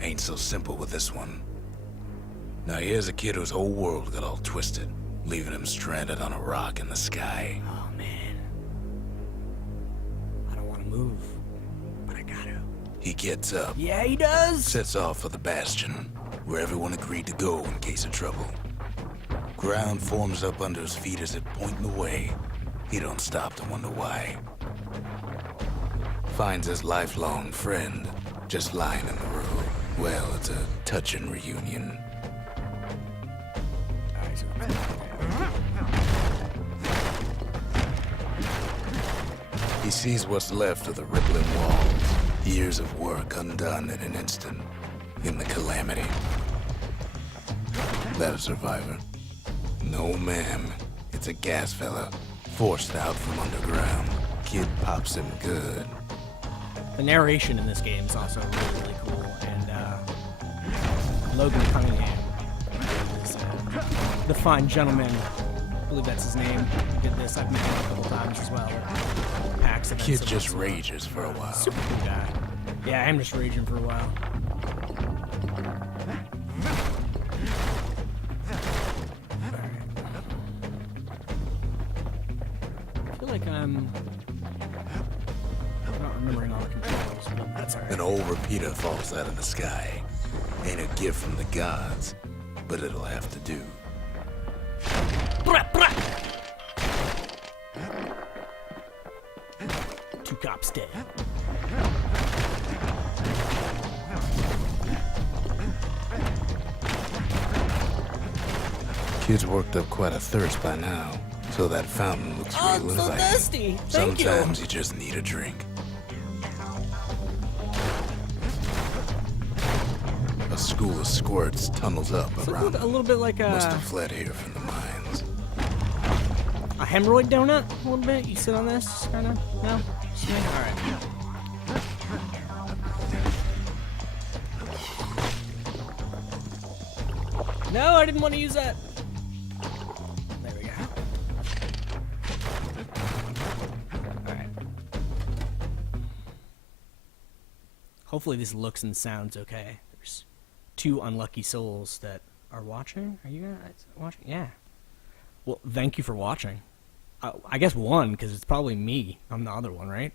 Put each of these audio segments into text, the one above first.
ain't so simple with this one. Now here's a kid whose whole world got all twisted, leaving him stranded on a rock in the sky. Oh, man. I don't want to move, but I gotta. He gets up, Yeah, he does! sets off for the Bastion, where everyone agreed to go in case of trouble. Ground forms up under his feet as it pointing the way. He don't stop to wonder why. Finds his lifelong friend just lying in the road. Well, it's a touching reunion. He sees what's left of the rippling walls. Years of work undone in an instant. In the calamity. That a survivor? No, ma'am. It's a gas fella. Forced out from underground. Kid pops him good. The narration in this game is also really, really cool, and Logan Cunningham is the fine gentleman, I believe that's his name, did this. I've met him a couple times as well. Packs of Kid just rages for a while. Super cool guy. Yeah, I'm just raging for a while. I feel like I'm not remembering all the controls, but that's alright. An old repeater falls out of the sky. Ain't a gift from the gods, but it'll have to do. Two cops dead. Kid's worked up quite a thirst by now, so that fountain looks Oh, real I'm so inviting. thirsty. Thank you. Sometimes you just need a drink. A school of squirts tunnels up It's around a little bit like Must a have fled here from the mines. hemorrhoid donut. A little bit. You sit on this, kind of. No. Yeah. All right. No, I didn't want to use that. There we go. Alright. Hopefully this looks and sounds okay. There's two unlucky souls that are watching. Are you guys watching? Yeah. Well, thank you for watching. I guess one, because it's probably me. I'm the other one, right?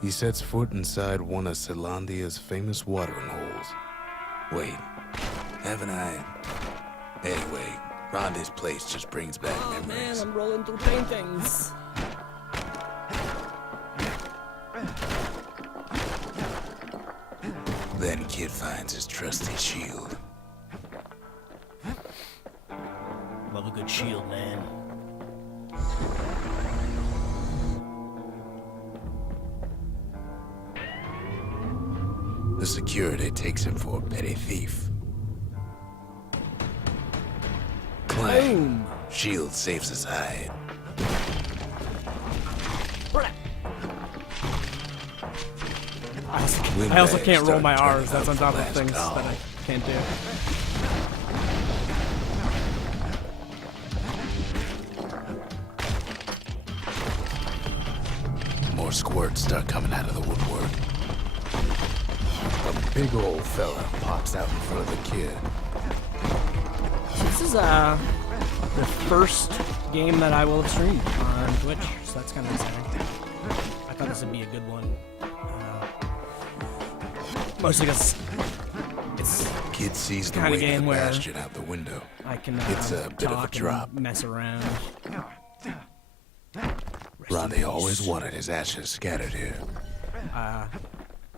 He sets foot inside one of Zealandia's famous watering holes. Wait, haven't I? Anyway, Rhonda's place just brings back Oh man, memories. I'm rolling through paintings. Then Kid finds his trusty shield. Love a good shield, man. The security takes him for a petty thief. Clang! Boom. Shield saves his hide. I also can't roll my R's. That's on top of things that I can't do. More squirts start coming out of the woodwork. A big old fella pops out in front of the kid. This is the first game that I will have streamed on Twitch, so that's kind of exciting. I thought this would be a good one. Mostly because it's Kid sees the kind way of game of the where Bastion out the window. I can It's a bit of a talk drop. and mess around. Ronnie always wanted his ashes scattered here.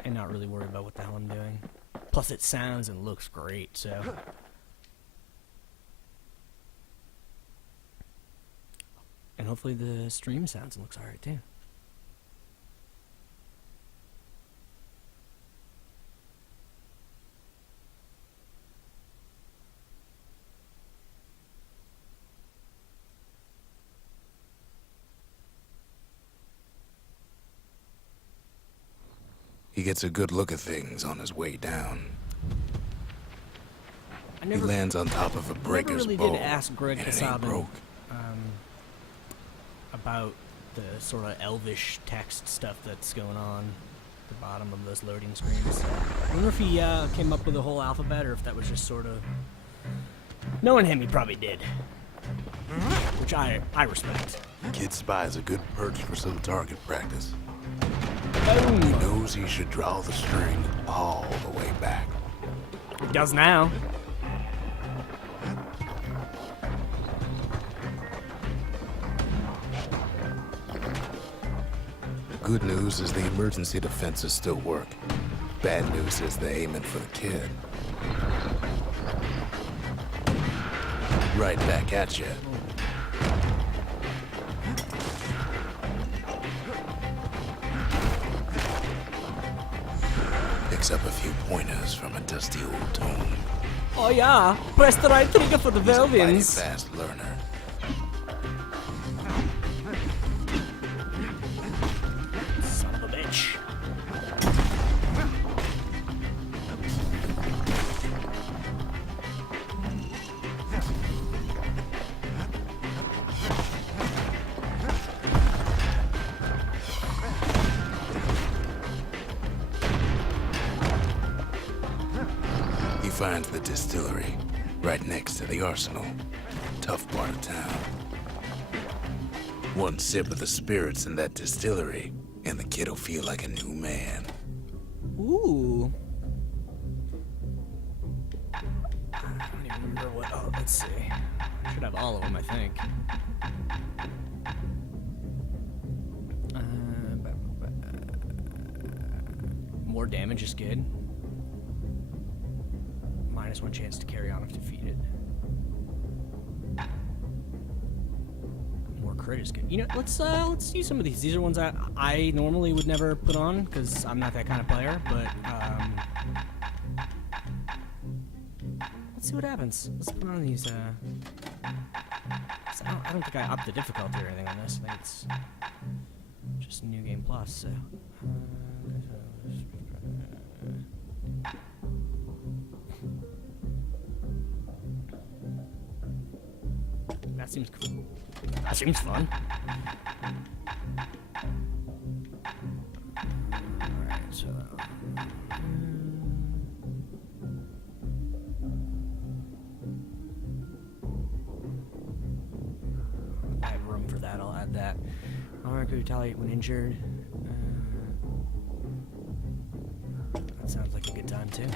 And not really worried about what the hell I'm doing. Plus, it sounds and looks great, so. And hopefully the stream sounds and looks alright too. He gets a good look at things on his way down. I He never, lands on top of a never breaker's really bow, did ask Greg and it ain't Kasabin broke. about the sort of elvish text stuff that's going on. the bottom of those loading screens. I wonder if he came up with a whole alphabet or if that was just sort of... Knowing him, he probably did. Which I respect. Kid Spy's a good perch for some target practice. Boom! He knows he should draw the string all the way back. He does now. Good news is the emergency defenses still work. Bad news is they're aiming for the kid. Right back at you. Picks up a few pointers from a dusty old tome. Oh yeah, press the right trigger for the He's a mighty Velvians. fast learner. Son of a bitch. He finds the distillery right next to the arsenal. Tough part of town. One sip of the spirits in that distillery, and the kid'll feel like a new man. Ooh. I don't even remember what. Oh, let's see. I should have all of them, I think. More damage is good. -1 chance to carry on if defeated. More crit is good. You know, let's use some of these. These are ones I normally would never put on because I'm not that kind of player. But let's see what happens. Let's put on these. I don't think I upped the difficulty or anything on this. I think it's just New Game Plus. So. That seems cool. That seems fun. Alright, so... I have room for that, I'll add that. Alright, could retaliate when injured. That sounds like a good time, too.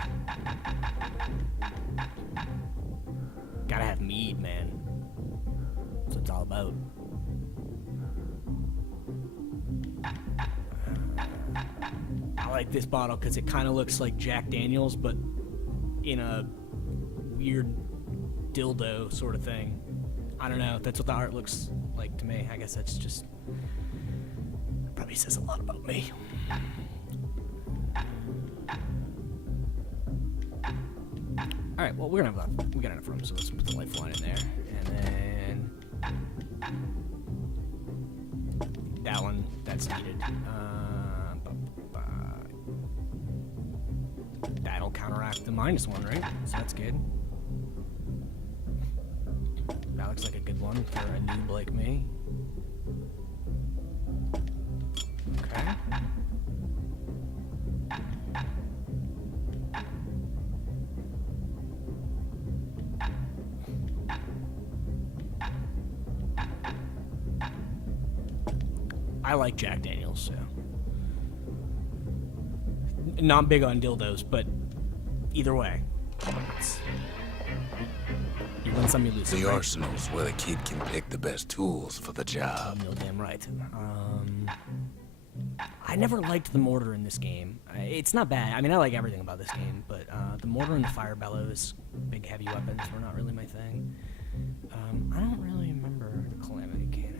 Gotta have mead, man. That's what it's all about. I like this bottle because it kind of looks like Jack Daniels, but in a weird dildo sort of thing. I don't know. That's what the art looks like to me. I guess that's just... probably says a lot about me. Alright, well, we got enough room, so let's put the lifeline in there. And then... that one, that's needed. That'll counteract the -1, right? So that's good. That looks like a good one for a noob like me. Okay. I like Jack Daniels, so. Not big on dildos, but either way. You win some, you lose some. The right? arsenal's where the kid can pick the best tools for the job. No damn right. I never liked the mortar in this game. It's not bad. I mean, I like everything about this game, but the mortar and the fire bellows, big heavy weapons, were not really my thing. I don't really remember the calamity cannon.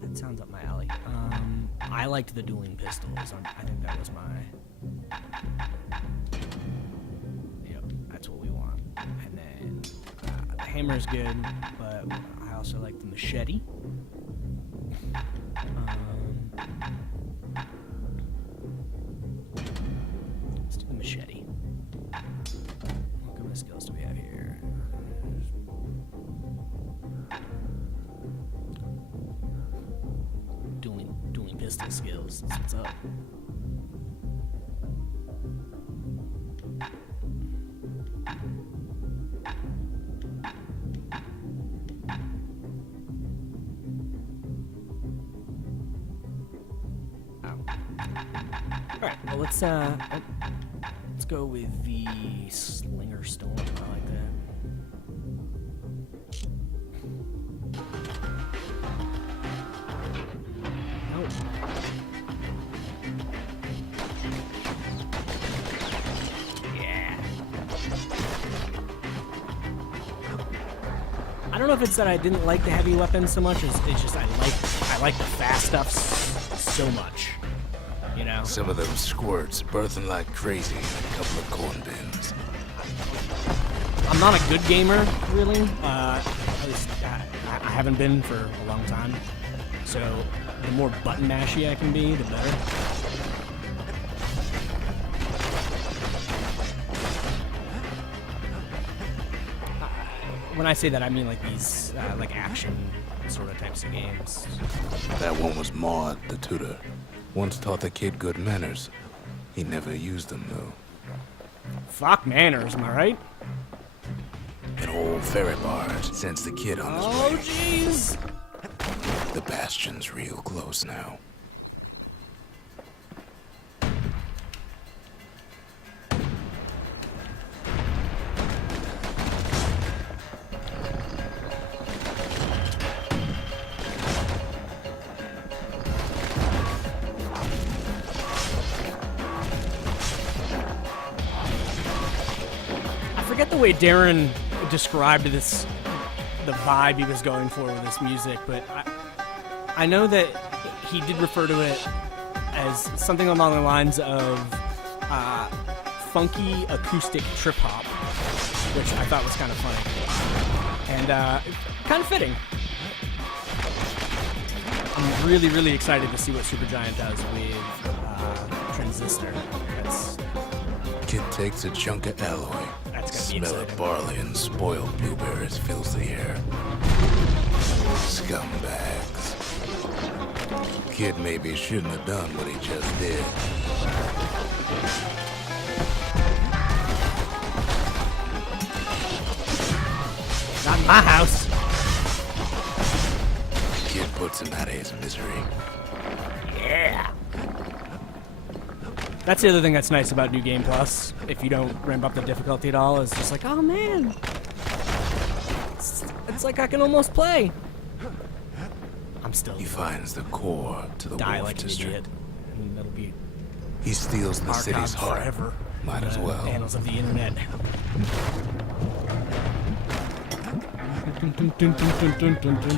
That sounds up my alley. I liked the dueling pistols. I think that was my... Yep, that's what we want. And then the hammer is good, but I also like the machete. Let's do the machete. What kind of skills do we have here? Dueling pistol skills. That's what's up. Alright, well let's go with the Slinger Storm. I like that. Nope. Yeah. I don't know if it's that I didn't like the heavy weapons so much, as it's just I like the fast stuff so much. You know? Some of them squirts birthing like crazy in a couple of corn bins. I'm not a good gamer, really. At least I haven't been for a long time. So the more button mashy I can be, the better. When I say that, I mean like these like action sort of types of games. That one was Maud, the tutor. Once taught the kid good manners. He never used them, though. Fuck manners, am I right? An old ferry barge sends the kid on his way. Oh, jeez! The Bastion's real close now. I forget the way Darren described this, the vibe he was going for with this music, but I know that he did refer to it as something along the lines of funky acoustic trip hop, which I thought was kind of funny and kind of fitting. I'm really, really excited to see what Supergiant does with Transistor. Kid takes a chunk of alloy. That's gonna be Smell exciting. of barley and spoiled blueberries fills the air. Scumbags. Kid maybe shouldn't have done what he just did. Not in my house. Kid puts him out of his misery. Yeah. That's the other thing that's nice about New Game Plus. If you don't ramp up the difficulty at all, is just like, oh man, it's like I can almost play. I'm still He finds the core to the die wolf like an district. idiot. And that'll be He steals the city's archived heart. forever. Might as in the well. Annals of the internet.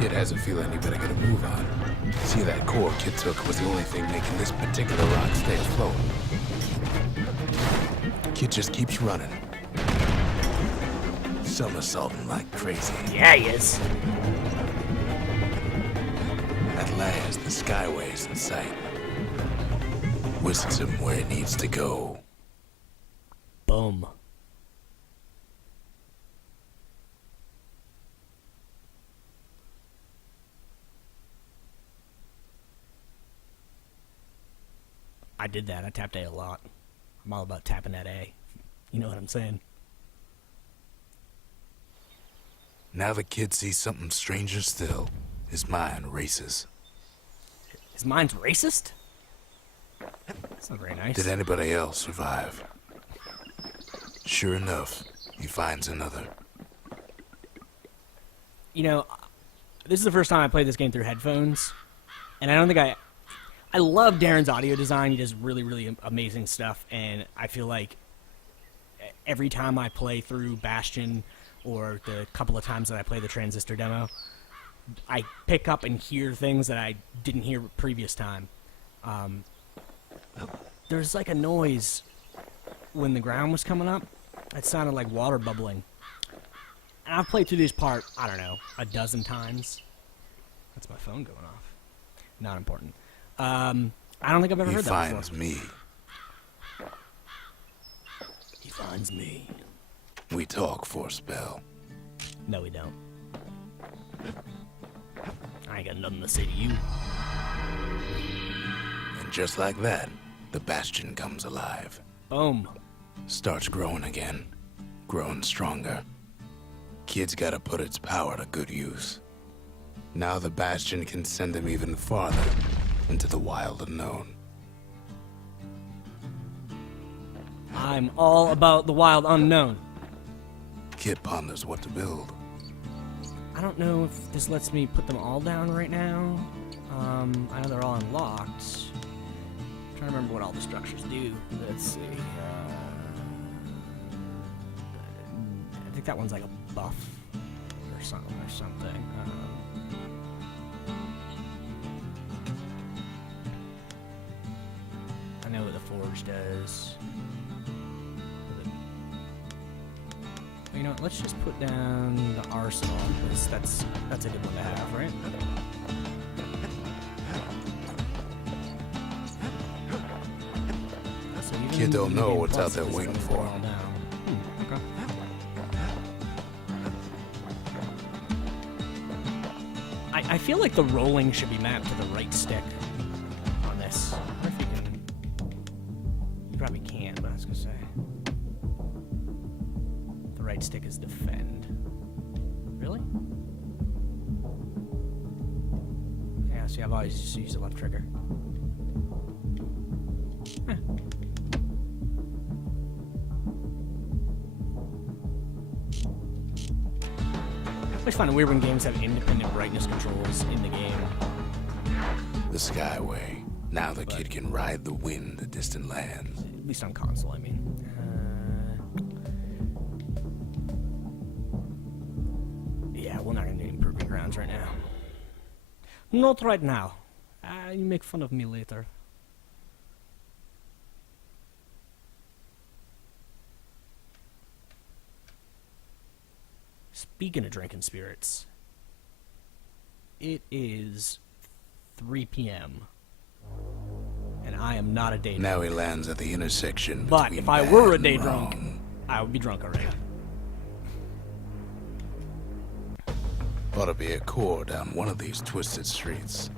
Kid has a feeling he better get a move on. See, that core Kid took was the only thing making this particular rock stay afloat. Kid just keeps running. Somersaulting like crazy. Yeah, he is. At last, the skyway's in sight. Whisks him where it needs to go. Boom. I did that. I tapped A a lot. I'm all about tapping that A. You know what I'm saying? Now the kid sees something stranger still. His mind races. His mind's racist? That's not very nice. Did anybody else survive? Sure enough, he finds another. You know, this is the first time I played this game through headphones, and I don't think I love Darren's audio design. He does really, really amazing stuff, and I feel like every time I play through Bastion, or the couple of times that I play the Transistor demo, I pick up and hear things that I didn't hear previous time. There's like a noise when the ground was coming up. It sounded like water bubbling. And I've played through this part, I don't know, a dozen times. That's my phone going off. Not important. I don't think I've ever He heard that finds before. me. He finds me. We talk for a spell. No, we don't. I ain't got nothing to say to you. And just like that, the Bastion comes alive. Boom. Starts growing again. Growing stronger. Kid's gotta put its power to good use. Now the Bastion can send him even farther into the wild unknown. I'm all about the wild unknown. Kid ponders what to build. I don't know if this lets me put them all down right now. I know they're all unlocked. I'm trying to remember what all the structures do. Let's see. I think that one's like a buff or something. I know what the forge does. You know what, let's just put down the arsenal, because that's a good one to have, right? So Kid don't know what's out there waiting for him. Okay. I feel like the rolling should be mapped to the right stick on this. I wonder if you can. You probably can, but I was gonna say. The right stick is defend. Really? Yeah, see, I've always just used the left trigger. Huh. I always find it weird when games have independent brightness controls in the game. The Skyway. Now the kid can ride the wind to distant lands. At least on console, I mean. Yeah, we're not gonna do any proving grounds right now. Not right now. You make fun of me later. Speaking of drinking spirits, it is 3 p.m. and I am not a day drunk. Now he lands at the intersection. But if I were a day drunk, I would be drunk already. Ought to be a core down one of these twisted streets.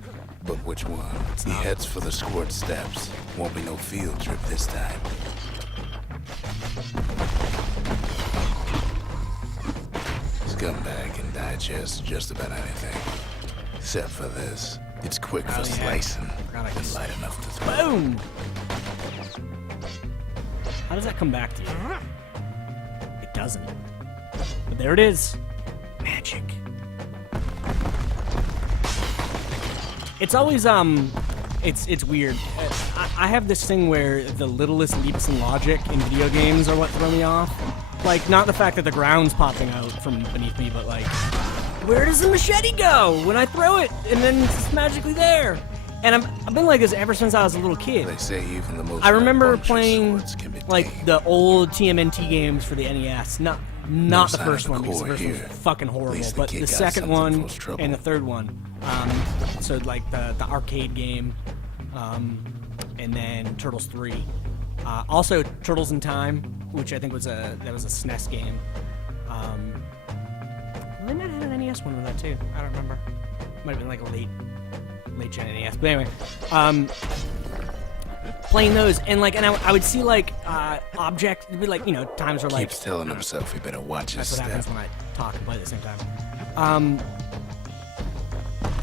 But which one? He heads for the squirt steps. Won't be no field trip this time. Scumbag can digest just about anything. Except for this. It's quick for slicing and light enough to throw. Boom! How does that come back to you? It doesn't. But there it is. Magic. It's always, it's weird. I have this thing where the littlest leaps in logic in video games are what throw me off. Like, not the fact that the ground's popping out from beneath me, but like, where does the machete go when I throw it and then it's magically there? And I've been like this ever since I was a little kid. They say even the most I remember rambunctious playing swords can be like tamed. the old TMNT games for the NES. Not the sign first of the one, because the core first one was here. fucking horrible. least the But kid the got second something one for his trouble. and the third one, so like the arcade game, and then Turtles 3. Also Turtles in Time, which I think was a SNES game. They might have had an NES one with that too. I don't remember. Might have been like a late gen NES. But anyway, playing those and I would see like objects. It'd be like, you know, times where like Keeps telling himself he better watch his that's what happens step. when I talk and play at the same time.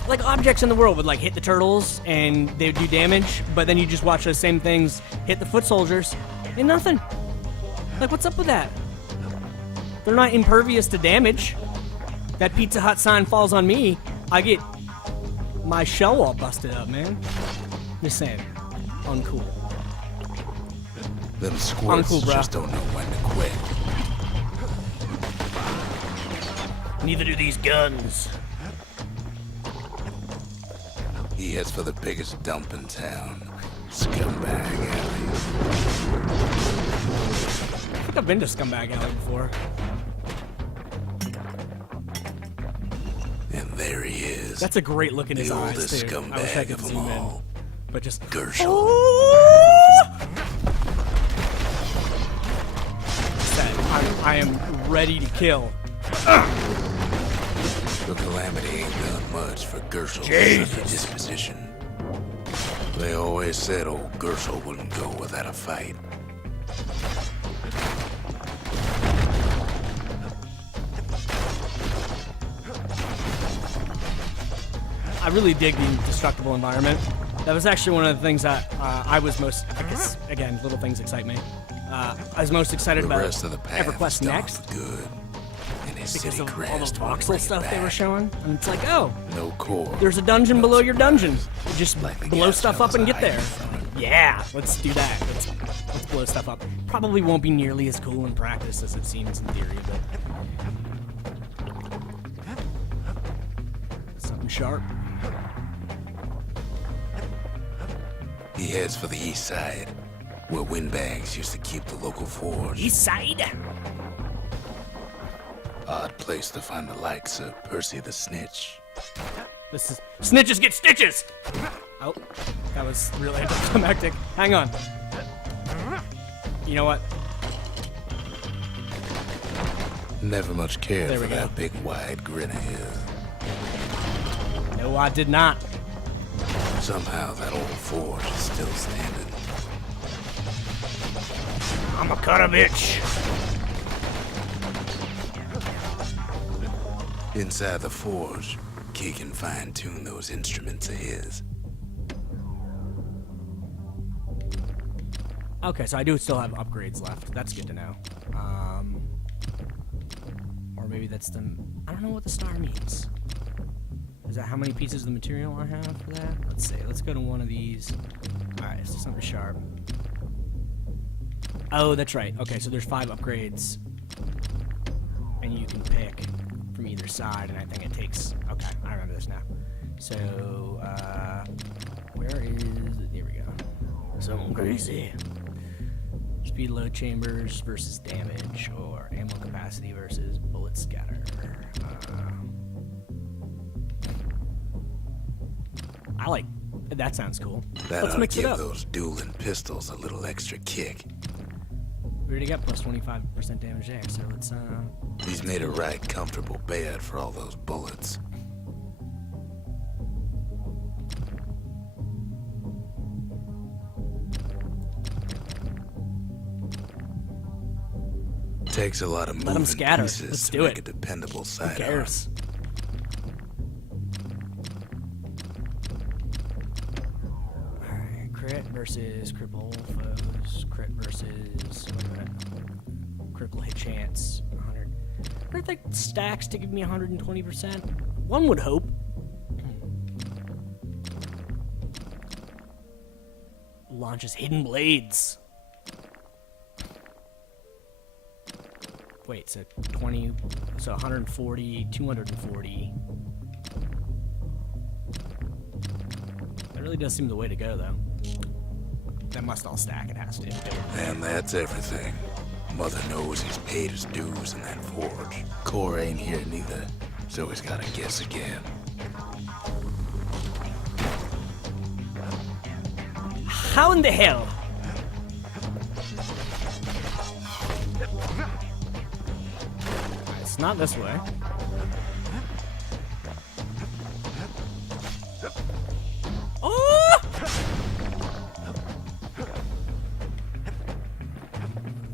Like objects in the world would like hit the turtles and they would do damage, but then you just watch those same things hit the foot soldiers and nothing. Like, what's up with that? They're not impervious to damage. That Pizza Hut sign falls on me, I get my shell all busted up, man. Just saying. Uncool. Them squirts Uncool, bruh. just don't know when to quit. Neither do these guns. He heads for the biggest dump in town. Scumbag Alley. I think I've been to Scumbag Alley before. And there he is. That's a great look in his the eyes, oldest too. I wish I scumbag could of them zoom in. all. But just... Gershel. I am ready to kill. The calamity ain't done much for Gershel's disposition. They always said old Gershel wouldn't go without a fight. I really dig the indestructible environment. That was actually one of the things that I was most, I guess, again, little things excite me. I was most excited The about rest of the path EverQuest is next good. And his because city of all crest the won't voxel bring it stuff they were back. showing. And it's like, oh, No core. there's a dungeon below your dungeon. Just Like the blow gas stuff up fellas and get hiding there. from it. Yeah, let's do that. Let's blow stuff up. Probably won't be nearly as cool in practice as it seems in theory, but something sharp. He heads for the east side, where windbags used to keep the local forge. East side. Odd place to find the likes of Percy the Snitch. This is snitches get stitches. Oh, that was really anticlimactic. Hang on. You know what? Never much cared There for we go. that big wide grin of his. No, I did not. Somehow that old forge is still standing. I'm a cut a bitch. Inside the forge, Key can fine-tune those instruments of his. Okay, so I do still have upgrades left. That's good to know. Or maybe that's the... I don't know what the star means. Is that how many pieces of the material I have for that? Let's see. Let's go to one of these. Alright, so something sharp. Oh, that's right. Okay, so there's 5 upgrades. And you can pick from either side, and I think it takes... Okay, I remember this now. So, where is... There we go. Something crazy. Speed load chambers versus damage, or ammo capacity versus bullet scatter. I like... That sounds cool. That Let's ought mix to it give up. those dueling pistols a little extra kick. We already got plus 25% damage there, so let's, He's made a right comfortable bed for all those bullets. Takes a lot of Let 'em moving scatter. pieces Let's to do make it. a dependable who sidearm. cares? Alright, crit versus cripple foes. Crit versus... Wait a minute. Critical hit chance. 100. Aren't they stacks to give me 120%? One would hope. Launches hidden blades. Wait, so 20, so 140, 240. That really does seem the way to go, though. That must all stack, it has to. And that's everything. Mother knows he's paid his dues in that forge. Core ain't here neither, so he's gotta guess again. How in the hell? It's not this way. Oh!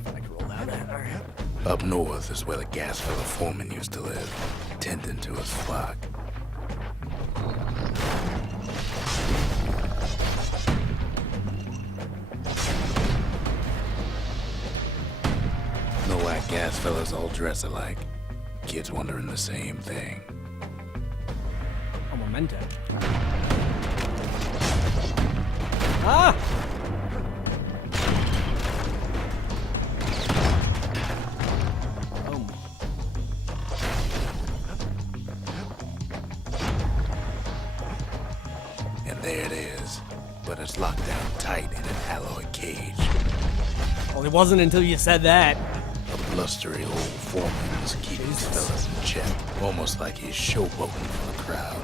I can roll out that. All right. Up north is where the gas fella foreman used to live, tending to his flock. No white gas fellas all dress alike. Kids wondering the same thing. A memento. Ah! Oh. And there it is. But it's locked down tight in an alloy cage. Well, it wasn't until you said that. A blustery old foreman is keeping his fellas in check. Almost like he's showboating for the crowd.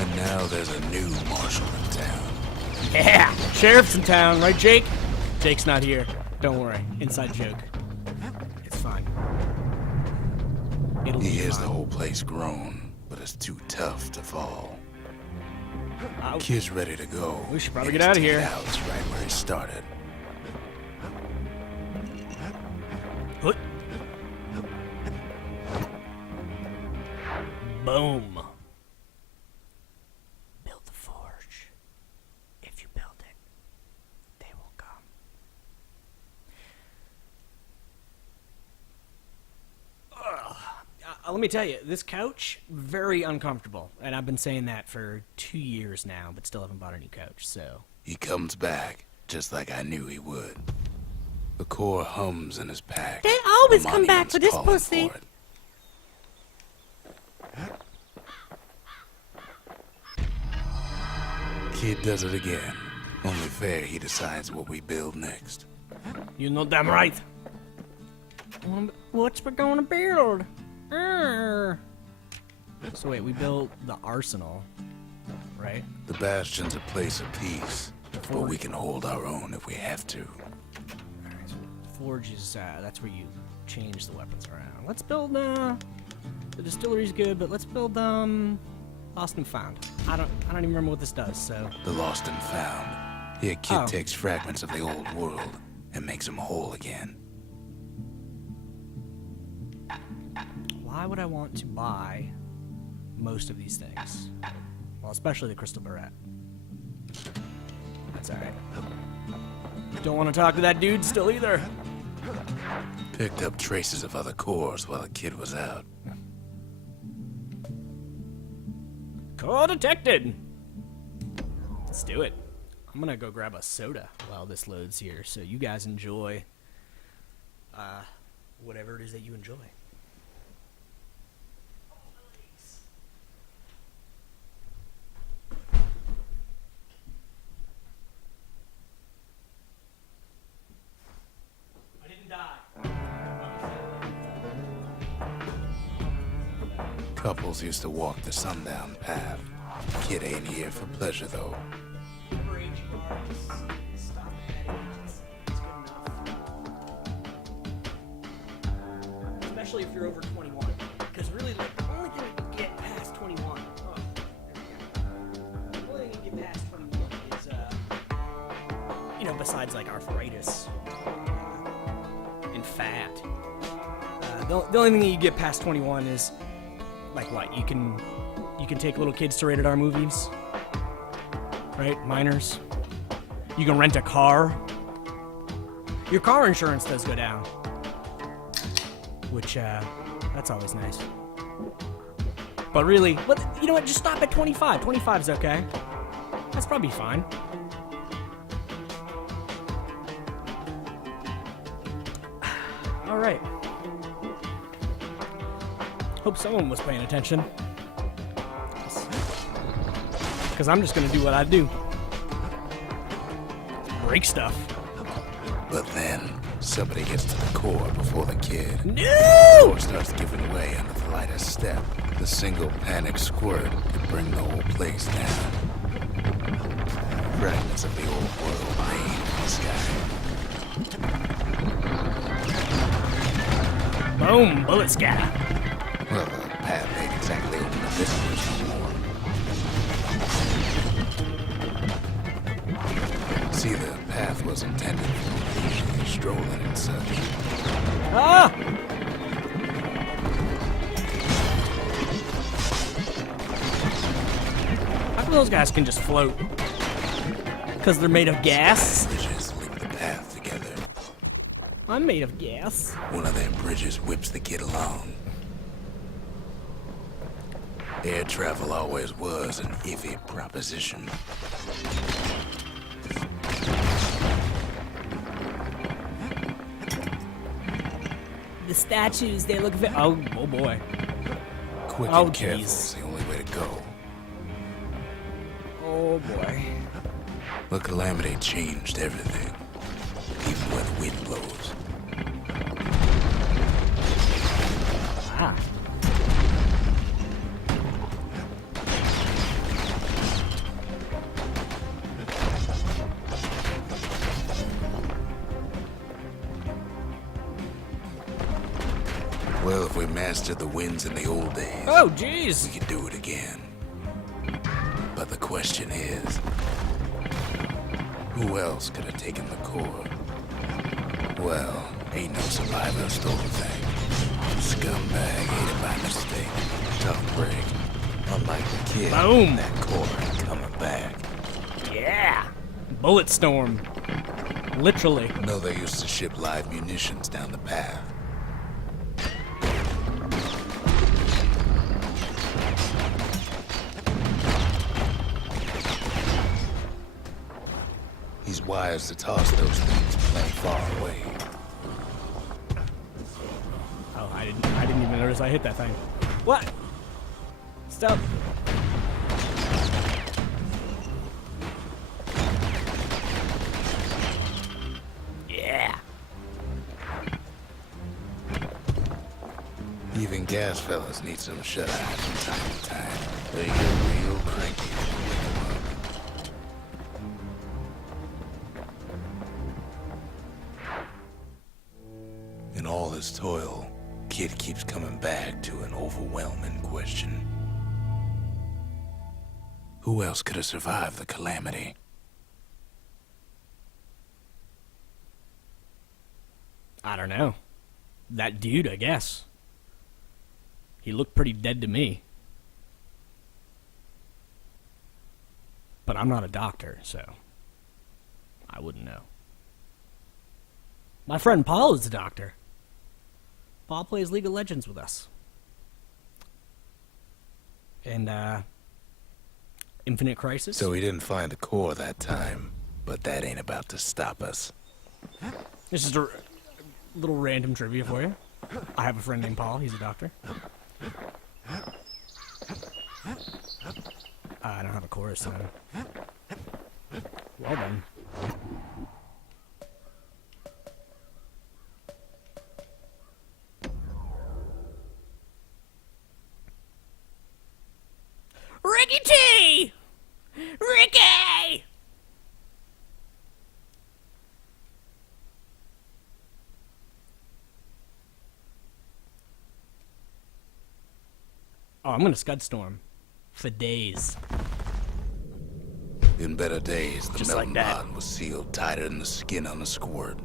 And now there's a new marshal in town. Yeah! Sheriff's in town, right, Jake? Jake's not here. Don't worry. Inside joke. It's fine. It'll He be hears fine. the whole place groan, but it's too tough to fall. Kid's ready to go. We should probably get out of here. It's right where he started. What? Boom. Build the forge. If you build it, they will come. Let me tell you, this couch, very uncomfortable. And I've been saying that for 2 years now, but still haven't bought a new couch, so... He comes back, just like I knew he would. The core hums in his pack. They always The come back for this monument's pussy. calling for it. Kid does it again. Only fair he decides what we build next. You know damn right. What's we gonna build? So wait, we built the arsenal, right? The Bastion's a place of peace, but we can hold our own if we have to. Alright, so forge is, that's where you change the weapons around. Let's build, the distillery's good, but let's build, Lost and Found. I don't even remember what this does, so... The lost and found. Here, Kid takes fragments of the old world and makes them whole again. Why would I want to buy most of these things? Well, especially the crystal barrette. That's alright. Don't want to talk to that dude still either. Picked up traces of other cores while the kid was out. Core detected! Let's do it. I'm gonna go grab a soda while this loads here, so you guys enjoy whatever it is that you enjoy. I didn't die. Couples used to walk the sundown path. Kid ain't here for pleasure, though. Especially if you're over 21. Because really, like, the only thing you can get past 21... Oh, there we go. The only thing you can get past 21 is, you know, besides, like, arthritis and fat. The only thing you get past 21 is, like, what? You can take little kids to rated R movies. Right? Minors. You can rent a car. Your car insurance does go down. Which, that's always nice. But really, you know what, just stop at 25. 25 is okay. That's probably fine. Alright. Hope someone was paying attention. Because I'm just gonna do what I do. Break stuff. But then, somebody gets to the core before the kid. No! The core starts giving way under the lightest step. The single panic squirt could bring the whole place down. Fragments of the old world rain in the sky. Boom! Bullet scatter. Well, the path ain't exactly open to visitors no more. See, the path was intended for leisurely strolling and such. Ah! How come those guys can just float? Because they're made of gas? Bridges link the path together. I'm made of gas. One of them bridges whips the kid along. Air travel always was an iffy proposition. The statues, they look oh boy. Quick Oh, and careful jeez. is the only way to go. Oh boy. The calamity changed everything, even where the wind blows. Ah. Well, if we mastered the winds in the old days, Oh jeez. we could do it again. But the question is, who else could have taken the core? Well, ain't no survivor stole the thing. Scumbag ate it by mistake. Tough break. Unlike the kid, Boom. that core ain't coming back. Yeah. Bullet storm. Literally. No, they used to ship live munitions down the path. These wires to toss those things plenty far away. Oh, I didn't even notice I hit that thing. What? Stop. Yeah. Even gas fellas need some shut-eye from time to time. They get real cranky. In all this toil, Kid keeps coming back to an overwhelming question. Who else could have survived the calamity? I don't know. That dude, I guess. He looked pretty dead to me. But I'm not a doctor, so I wouldn't know. My friend Paul is a doctor. Paul plays League of Legends with us. And, Infinite Crisis. So he didn't find the core that time, but that ain't about to stop us. This is a little random trivia for you. I have a friend named Paul. He's a doctor. I don't have a chorus, so... Well done. Ricky T! Ricky! Oh, I'm gonna Scud Storm. For days. In better days, the Just melting like that. pot was sealed tighter than the skin on a squirt.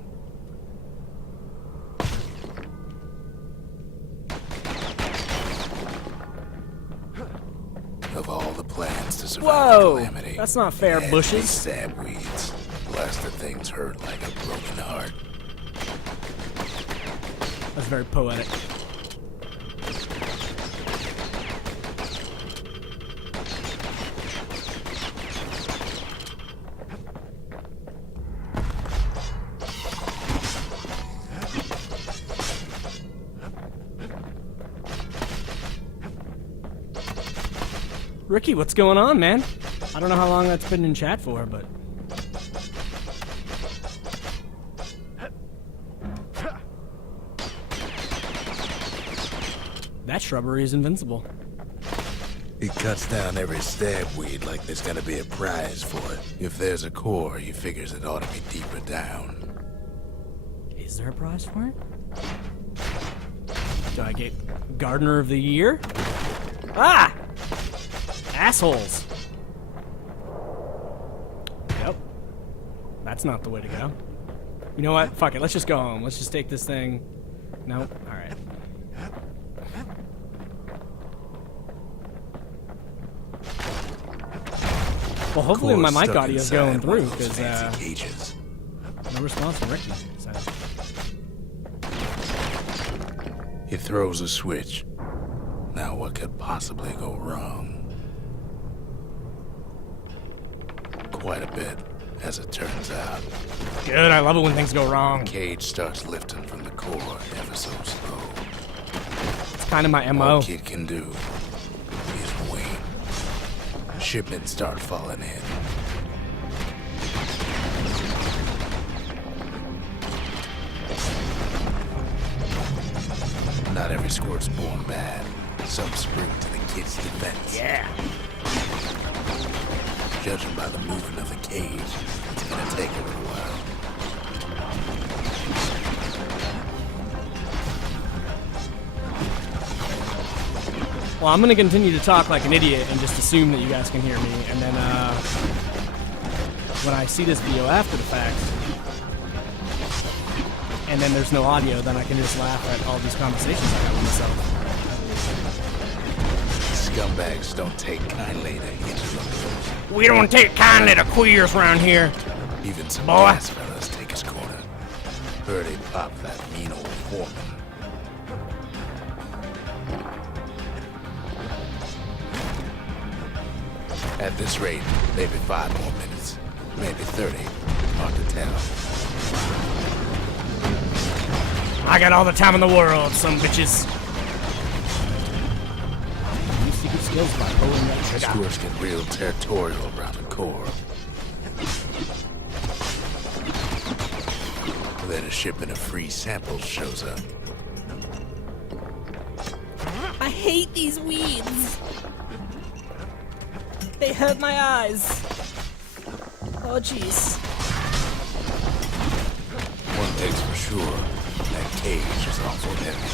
Of all the plans to survive Whoa! the calamity, That's not fair, had bushes. these stab weeds. Blasted things hurt like a broken heart. That's very poetic. Ricky, what's going on, man? I don't know how long that's been in chat for, but... That shrubbery is invincible. He cuts down every stab weed like there's gonna be a prize for it. If there's a core, he figures it ought to be deeper down. Is there a prize for it? Do I get Gardener of the Year? Ah! Assholes. Yep. That's not the way to go. You know what? Fuck it. Let's just go home. Let's just take this thing. Nope. Alright. Well, hopefully Core my mic stuck audio's inside going one through, of those because, fancy cages. no response from Ricky, so... He throws a switch. Now what could possibly go wrong? Quite a bit, as it turns out. Good, I love it when things go wrong. Cage starts lifting from the core ever so slow. It's kind of my MO. All Kid can do is wait. Shipments start falling in. Not every squirt's born bad. Some spring to the kid's defense. Yeah. Judging by the movement of the cage, it's gonna take a little while. Well, I'm gonna continue to talk like an idiot and just assume that you guys can hear me, and then when I see this video after the fact, and then there's no audio, then I can just laugh at all these conversations I have with myself. Scumbags don't take kindly to interlopers. We don't take kindly to queers around here. Even some Boy. gas fellas take his corner. Heard he popped that mean old foreman. At this rate, maybe 5 more minutes. Maybe 30. Hard to tell. I got all the time in the world, some bitches. Use secret skills by pulling that trigger. Scores get real territorial around the core. Then a shipment of free samples shows up. I hate these weeds. They hurt my eyes. Oh, jeez. One thing's for sure, that cage is awful heavy.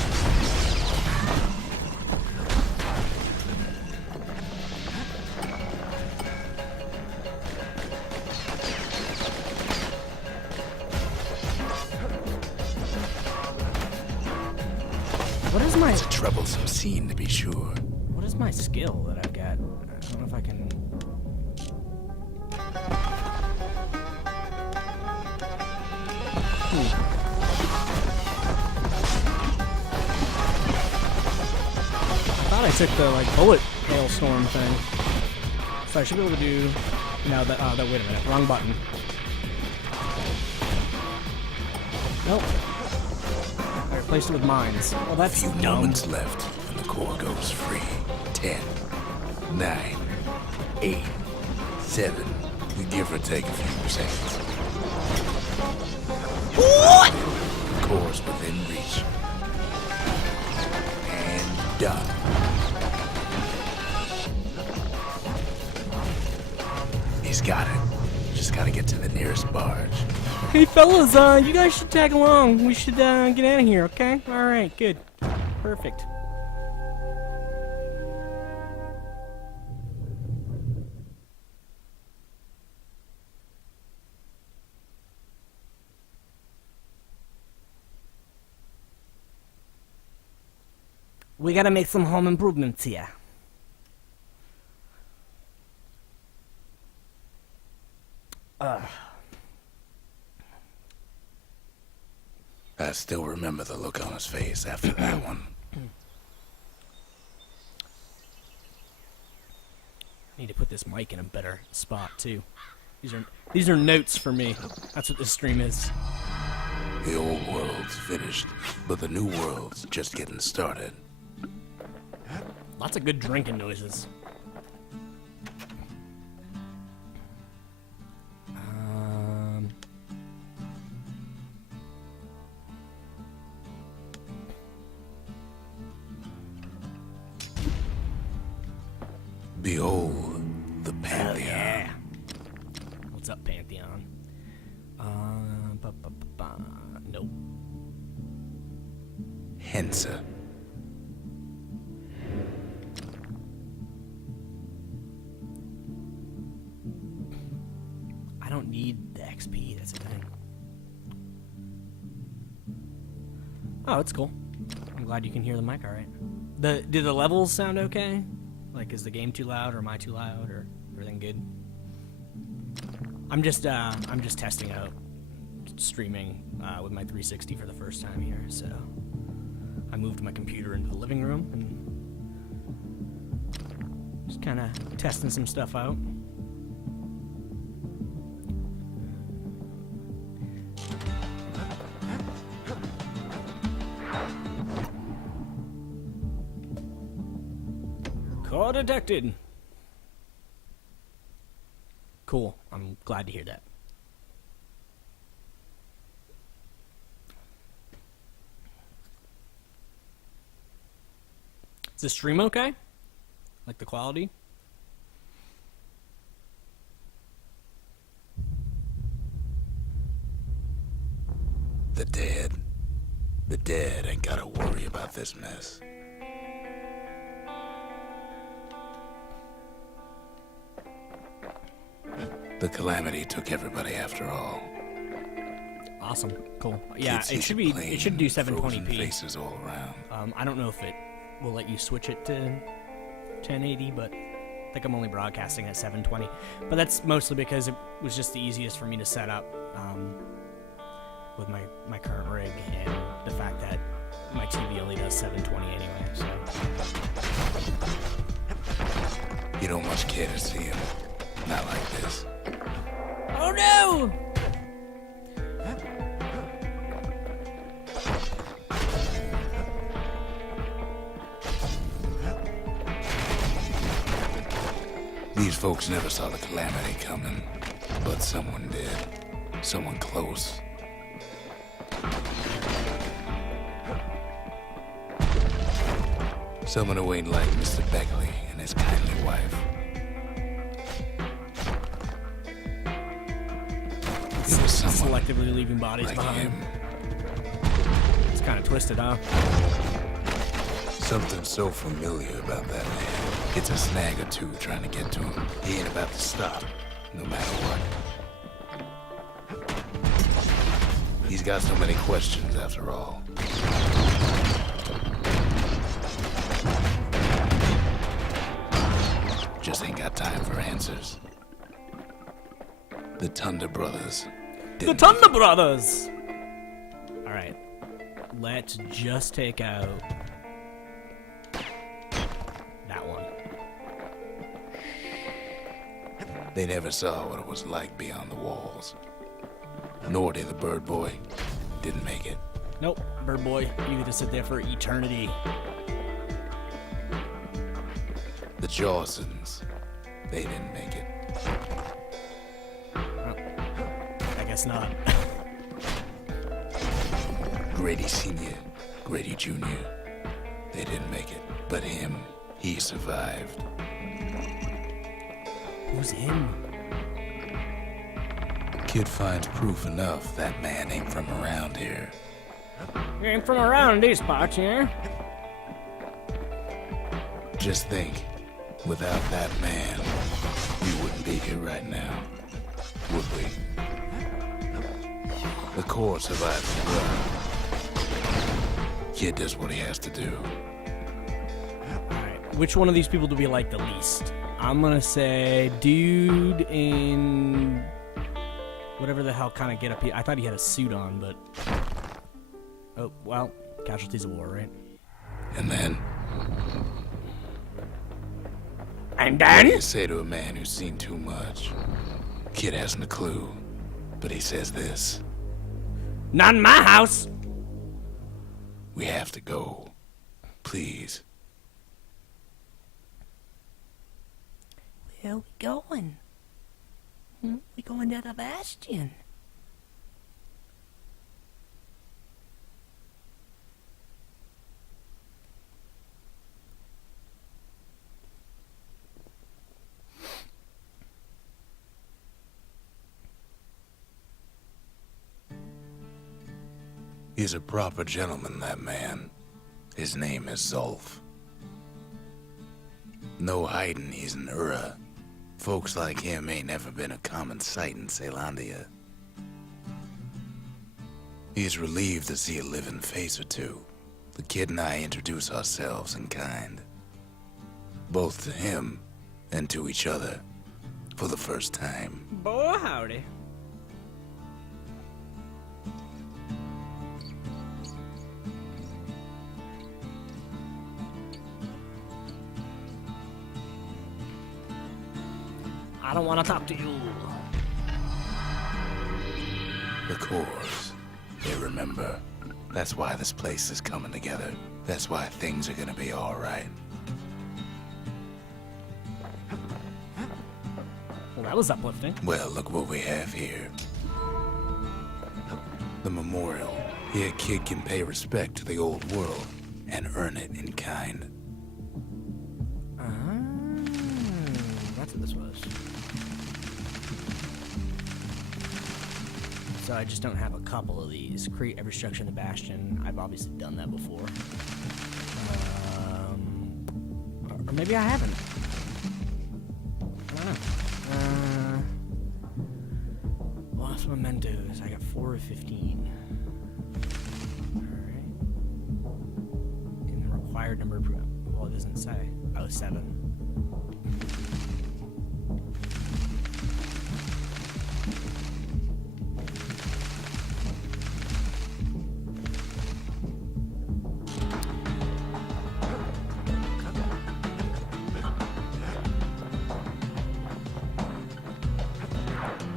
What is my... It's a troublesome scene, to be sure. What is my skill that I've got? I don't know if I can... I thought I took the, like, bullet hailstorm thing. So I should be able to do... No, that, wait a minute. Wrong button. Nope. I replaced it with mines. Well, that's Few dumb. moments left, and the core goes free. 10, 9, 8, 7. We give or take a few more seconds. What? The core's within reach. And done. He's got it. Just gotta get to the nearest barge. Hey fellas, you guys should tag along. We should get out of here, okay? Alright, good. Perfect. We gotta make some home improvements here. I still remember the look on his face after that one. I need to put this mic in a better spot too. These are notes for me. That's what this stream is. The old world's finished, but the new world's just getting started. Lots of good drinking noises. Behold, the Pantheon. Yeah. What's up, Pantheon? Nope. Hensa. I don't need the XP, that's the thing. Oh, it's cool. I'm glad you can hear the mic alright. Do the levels sound okay? Like, is the game too loud, or am I too loud, or everything good? I'm just testing out streaming with my 360 for the first time here, so I moved my computer into the living room and just kind of testing some stuff out. Core detected. Cool. I'm glad to hear that. Is the stream okay? Like the quality? The dead. The dead ain't gotta worry about this mess. The calamity took everybody after all. Awesome. Cool. Yeah, Kids it should be. It should do 720p. Faces all around. I don't know if it will let you switch it to 1080, but I think I'm only broadcasting at 720. But that's mostly because it was just the easiest for me to set up with my current rig, and the fact that my TV only does 720 anyway. So You don't much care to see him. Not like this. oh no! These folks never saw the calamity coming, but someone did. Someone close. Someone who ain't like Mr. Beckley and his kindly wife. It was someone Selectively leaving bodies like behind. him. It's kind of twisted, huh? Something so familiar about that man. It's a snag or two trying to get to him. He ain't about to stop, no matter what. He's got so many questions after all. Just ain't got time for answers. The Thunder Brothers. The Thunder Brothers! Alright. Let's just take out that one. They never saw what it was like beyond the walls. Nor did the Bird Boy. Didn't make it. Nope, Bird Boy, you get to sit there for eternity. The Jawsons. They didn't make it. Well, I guess not. Grady Sr., Grady Jr. They didn't make it. But him, he survived. Who's him? Kid finds proof enough that man ain't from around here. You ain't from around these parts, yeah? Just think, without that man, we wouldn't be here right now, would we? The Corps survives the run. Kid does what he has to do. Alright, which one of these people do we like the least? I'm gonna say dude in whatever the hell kind of get up here. I thought he had a suit on, but oh well, casualties of war, right? And then, And what do then you say to a man who's seen too much? Kid hasn't a clue, but he says this: not in my house. we have to go. Please. Where are we going? We going to the Bastion. He's a proper gentleman, that man. His name is Zolf. No hiding he's an Ura. Folks like him ain't never been a common sight in Caelondia. He's relieved to see a living face or two. The kid and I introduce ourselves in kind. Both to him and to each other for the first time. Boy, howdy. I don't want to talk to you. The Corps, they remember. That's why this place is coming together. That's why things are gonna be all right. Well, that was uplifting. Well, look what we have here. The memorial. Here, a kid can pay respect to the old world and earn it in kind. That's what this was. So I just don't have a couple of these. Create every structure in the Bastion. I've obviously done that before. Or maybe I haven't. I don't know. enough mementos. I got 4 of 15. Alright. And the required number of... Well, it doesn't say. Oh, 7.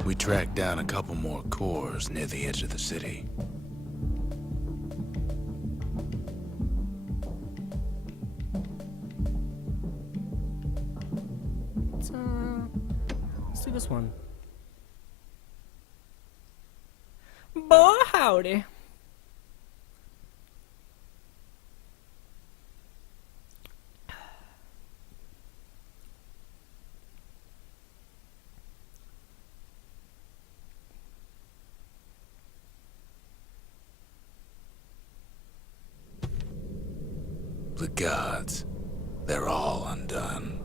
We tracked down a couple more cores near the edge of the city. Let's do this one. Boy, howdy. The gods, they're all undone.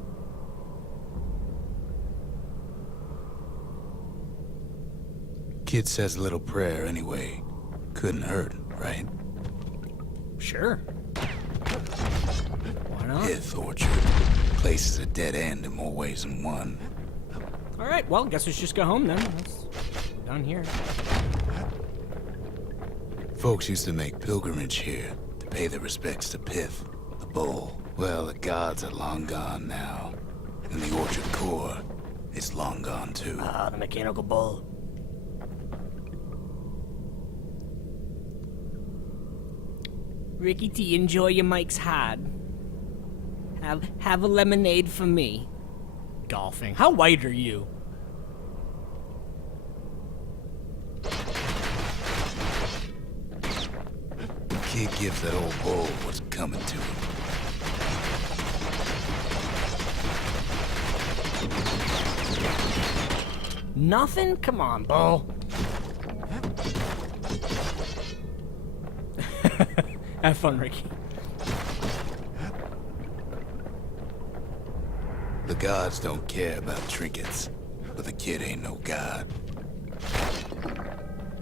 Kid says a little prayer anyway. Couldn't hurt, right? Sure. Why not? Pith Orchard. Place is a dead end in more ways than one. Alright, well, guess we should just go home then. That's done here. Folks used to make pilgrimage here to pay their respects to Pith, the bull. Well, the gods are long gone now. And the Orchard core is long gone too. Ah, the mechanical bull. Ricky T, enjoy your Mike's hide. Have a lemonade for me. Golfing. How white are you? The kid gives that old bull what's coming to him. Nothing? Come on, bull. Have fun, Ricky. The gods don't care about trinkets, but the kid ain't no god.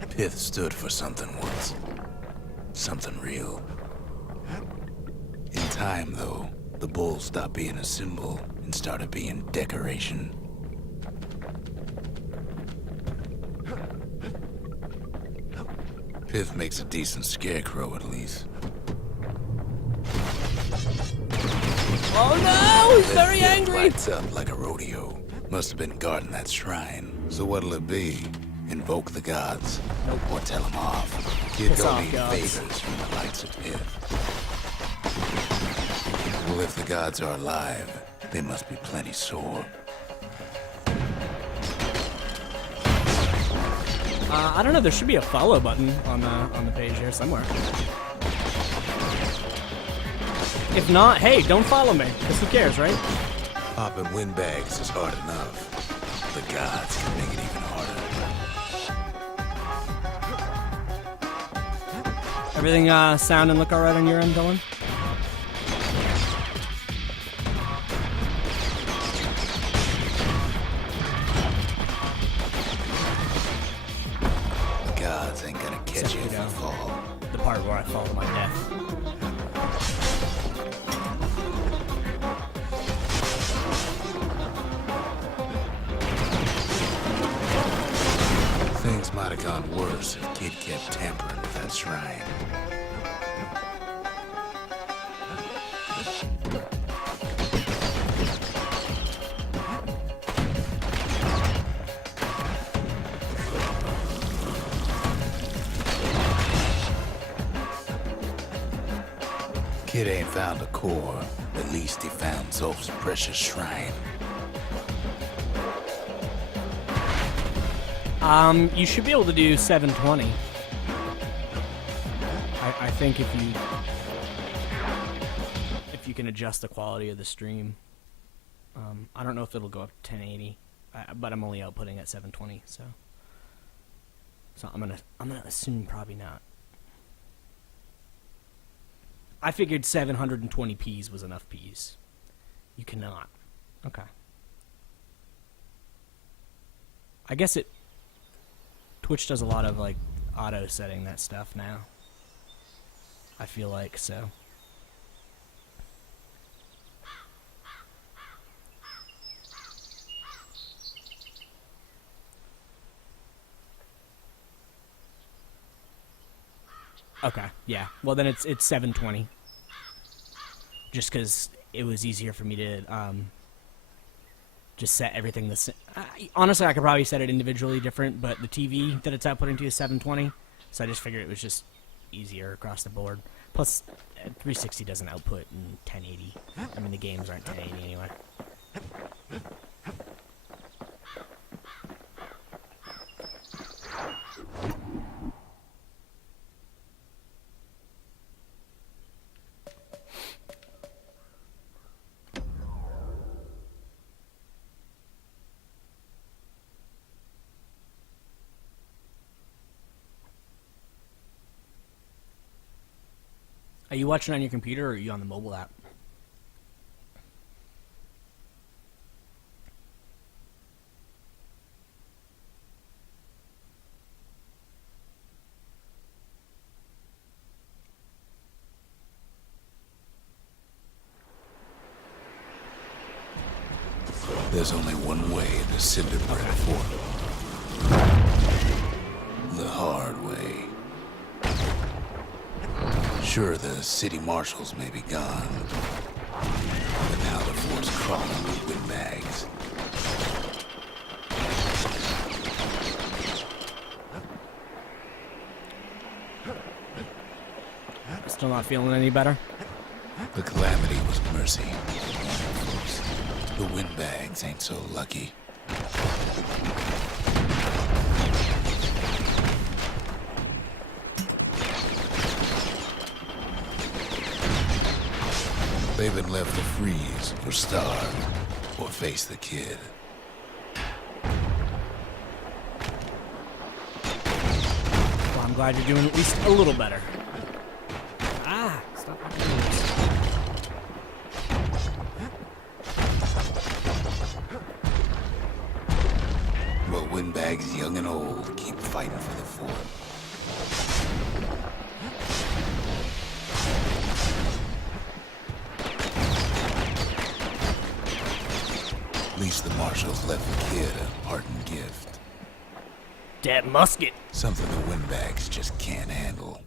Pith stood for something once. Something real. In time, though, the bull stopped being a symbol and started being decoration. Pith makes a decent scarecrow, at least. Oh no! He's very Pith angry! lights up like a rodeo. Must have been guarding that shrine. So what'll it be? Invoke the gods? Nope. Or tell them off? Kid Piss don't off, need gods. favors from the likes of Pith. Well, if the gods are alive, they must be plenty sore. I don't know, there should be a follow button on the page here somewhere. If not, hey, don't follow me, because who cares, right? Popping windbags is hard enough. The gods can make it even harder. Everything sound and look alright on your end, Dylan? The gods ain't gonna catch you if you fall. The part where I fall to my death. Things might have gone worse if Kid kept tampering with that shrine. Kid ain't found a core. At least he found Zolf's precious shrine. You should be able to do 720. I think if you can adjust the quality of the stream. I don't know if it'll go up to 1080, but I'm only outputting at 720, so I'm gonna assume probably not. I figured 720 Ps was enough Ps. You cannot. Okay. I guess it Twitch does a lot of like auto setting that stuff now. I feel like so. Okay, yeah. Well, then it's 720. Just because it was easier for me to just set everything the same. Honestly, I could probably set it individually different, but the TV that it's outputting to is 720, so I just figured it was just easier across the board. Plus, 360 doesn't output in 1080. I mean, the games aren't 1080 anyway. Are you watching on your computer or are you on the mobile app? There's only one way to cinder bread for the hard way. Sure, the city marshals may be gone, but now the fort's crawling with windbags. Still not feeling any better? The calamity was mercy. The windbags ain't so lucky. They've been left to freeze or starve or face the kid. Well, I'm glad you're doing at least a little better. Ah, stop doing this. Well, windbags young and old keep fighting for the fort. At least the marshals left the kid a parting gift. That musket. Something the windbags just can't handle.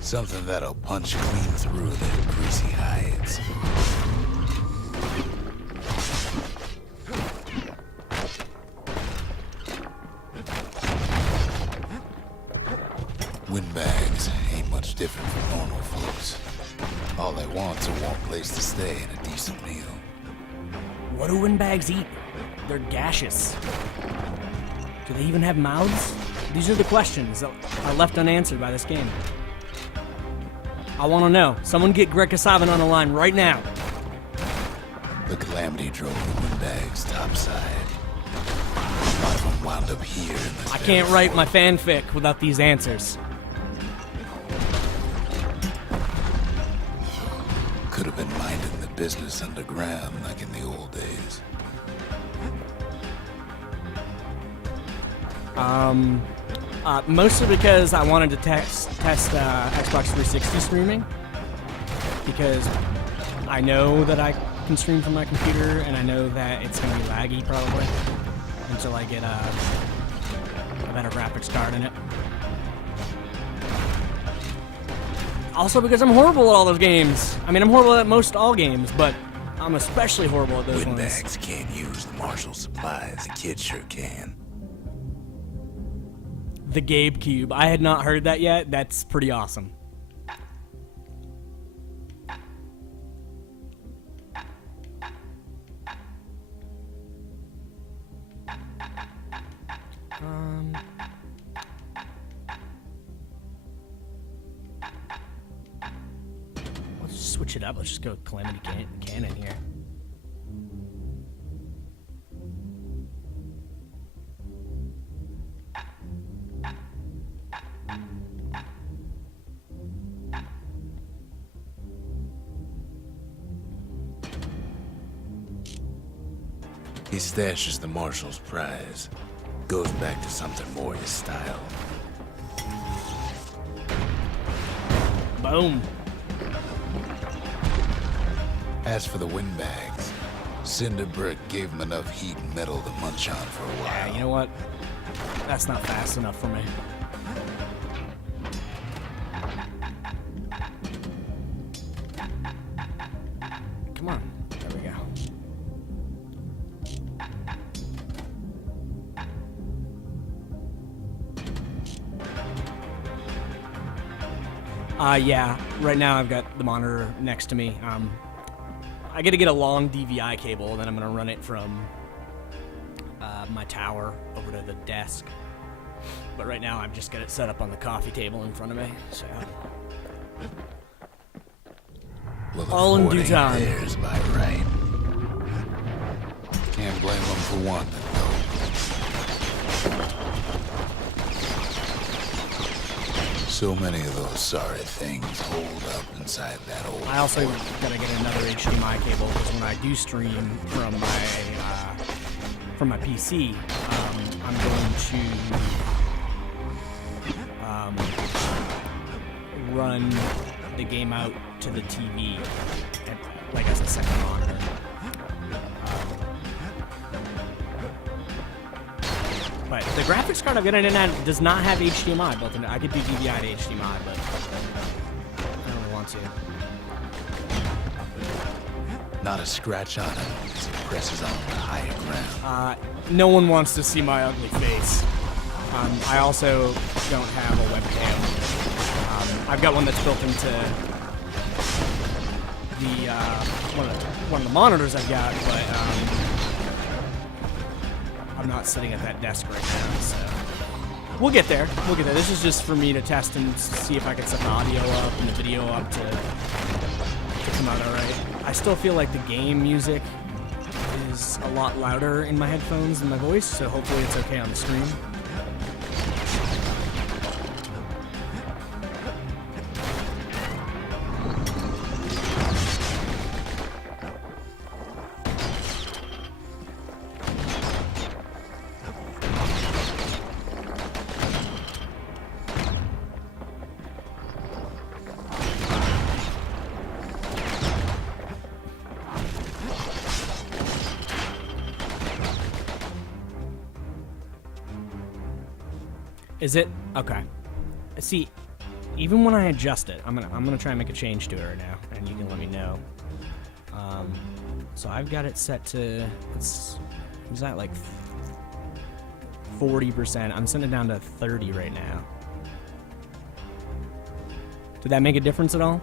Something that'll punch clean through their greasy hides. Windbags ain't much different from normal folks. All they want's a warm place to stay and a decent meal. What do windbags eat? They're gaseous. Do they even have mouths? These are the questions that are left unanswered by this game. I want to know. Someone get Greg Kasavin on the line right now. The calamity drove the windbags topside. A lot of them wound up here in this I can't write my fanfic without these answers. Could have been minding the business underground like in the old days. Mostly because I wanted to test Xbox 360 streaming, because I know that I can stream from my computer, and I know that it's going to be laggy probably until I get a better graphics card in it. Also because I'm horrible at all those games. I mean, I'm horrible at most all games, but I'm especially horrible at those ones. Windbags can't use the marshal supplies. The kid sure can. The Gabe Cube. I had not heard that yet. That's pretty awesome. Let's switch it up. Let's just go Calamity Cannon here. He stashes the marshal's prize. Goes back to something more his style. Boom. As for the windbags, Cinder Brick gave him enough heat and metal to munch on for a while. Yeah, you know what? That's not fast enough for me. Come on. There we go. Yeah, right now I've got the monitor next to me. I gotta get a long DVI cable, and then I'm gonna run it from my tower over to the desk. But right now I've just got it set up on the coffee table in front of me, so... Well, all in due time. Theirs by right. Can't blame them for wanting it, though. So many of those sorry things hold up inside that old... I also gotta get another HDMI cable, because when I do stream from my PC, I'm going to run the game out to the TV, and, like as a second monitor. But the graphics card I've got in does not have HDMI built in it. I could do DVI to HDMI, but I don't really want to. Not a scratch on him as he presses on the higher ground. No one wants to see my ugly face. I also don't have a webcam. I've got one that's built into the one of the monitors I've got, but I'm not sitting at that desk right now, so we'll get there. We'll get there. This is just for me to test and see if I can set the audio up and the video up to come out all right. I still feel like the game music is a lot louder in my headphones than my voice, so hopefully it's okay on the stream. Is it? Okay. See, even when I adjust it, I'm gonna try and make a change to it right now, and you can let me know. So I've got it set to, is that like 40%? I'm setting it down to 30 right now. Did that make a difference at all?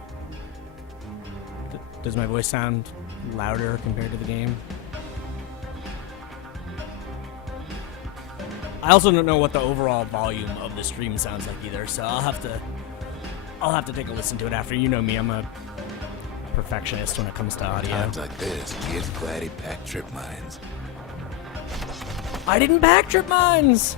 Does my voice sound louder compared to the game? I also don't know what the overall volume of the stream sounds like either, so I'll have to take a listen to it after. You know me, I'm a perfectionist when it comes to audio. Times like this, kid's glad he packed trip mines. I didn't pack trip mines!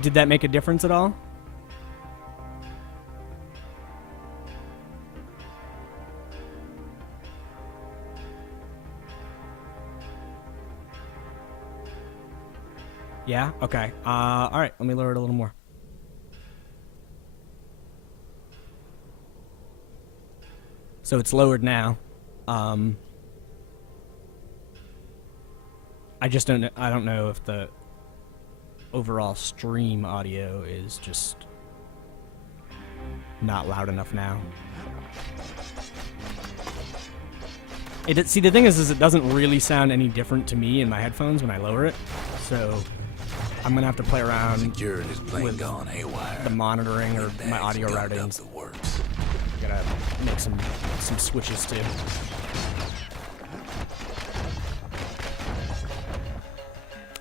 Did that make a difference at all? Yeah? Okay. Alright, let me lower it a little more. So it's lowered now. I just don't know, I don't know if the overall stream audio is just not loud enough now. See, the thing is it doesn't really sound any different to me in my headphones when I lower it. So I'm gonna have to play around Security's plane with gone haywire. the monitoring or my audio Gunned routing. up the works. Gotta make some switches too.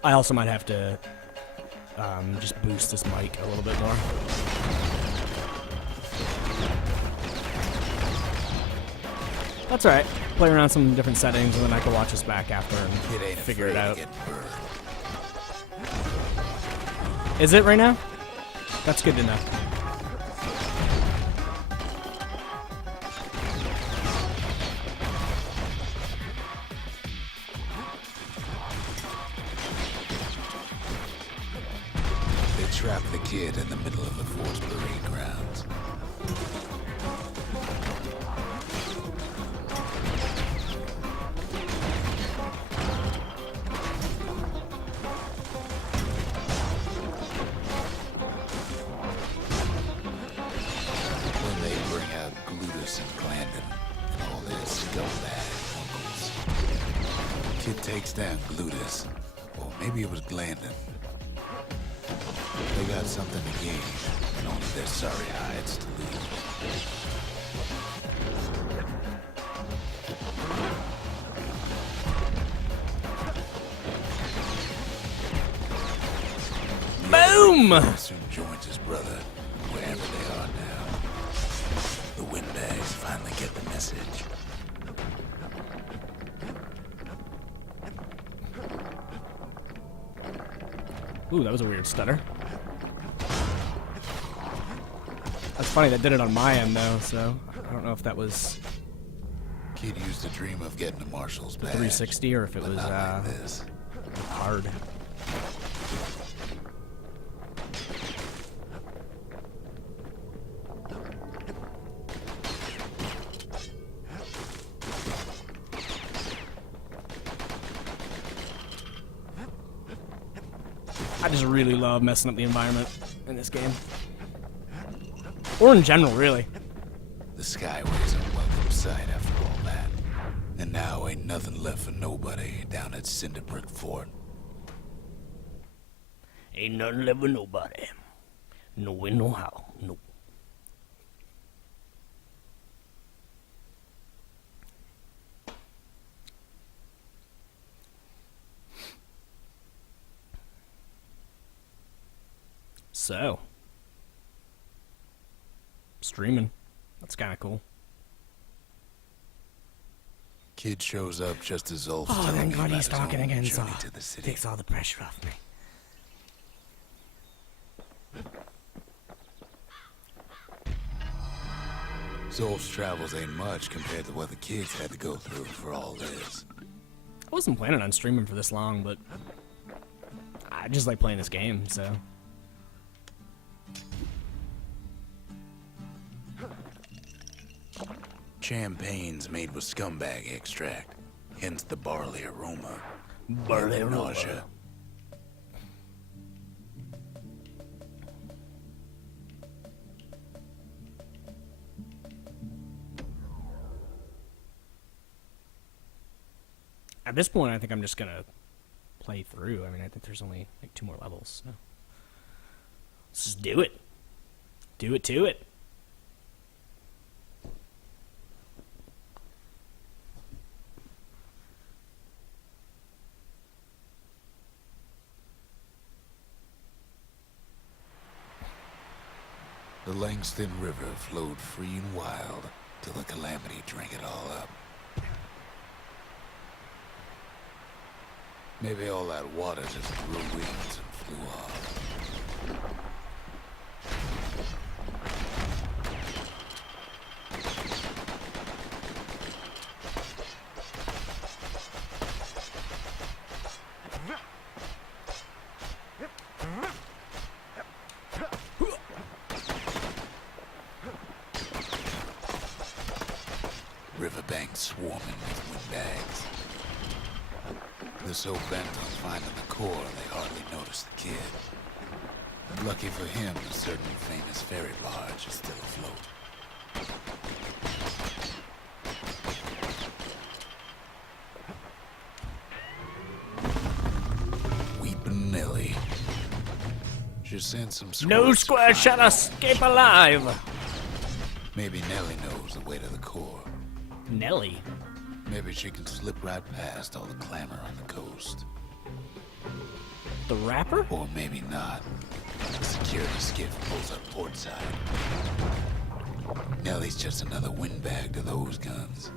I also might have to just boost this mic a little bit more. That's alright. Play around some different settings and then I can watch this back after and figure it out. Is it right now? That's good to know. trap the kid in the middle of the fort's parade grounds. When they bring out Glutus and Glandon, all their scumbag uncles. Kid takes down Glutus, or maybe it was Glandon. They got something to gain, and only their sorry hides to lose. Boom! Soon joins his brother, wherever they are now. The windbags finally get the message. Ooh, that was a weird stutter. That's funny, that did it on my end, though, so I don't know if that was Kid used to dream of getting a marshal's badge, 360 or if it but was not like this. hard. I just really love messing up the environment in this game. Or in general, really. The Skyway's a welcome sight after all that. And now ain't nothing left for nobody down at Cinderbrick Fort. Ain't nothing left for nobody. No way, no how. Nope. So, streaming. That's kind of cool. Kid shows up just as Ulf's Oh, telling thank me God about he's his talking own again, journey so to the city. takes all the pressure off me. Zolf's travels ain't much compared to what the kids had to go through for all this. I wasn't planning on streaming for this long, but I just like playing this game, so. Champagne's made with scumbag extract, hence the barley aroma. Barley and the aroma. nausea. At this point, I think I'm just gonna play through. I mean, I think there's only like 2 more levels. So. Let's just do it. Do it to it. The Langston River flowed free and wild till the calamity drank it all up. Maybe all that water just grew wings and flew off. Riverbanks swarming with windbags. They're so bent on finding the core, they hardly notice the kid. Lucky for him, a certain famous ferry barge is still afloat. Weepin' Nelly. She sent some No squirts to square find shall her. escape alive. Maybe Nelly knows the way to the core. Nelly. Maybe she can slip right past all the clamor on the coast. The rapper? Or maybe not. The security skiff pulls up portside. Nelly's just another windbag to those guns.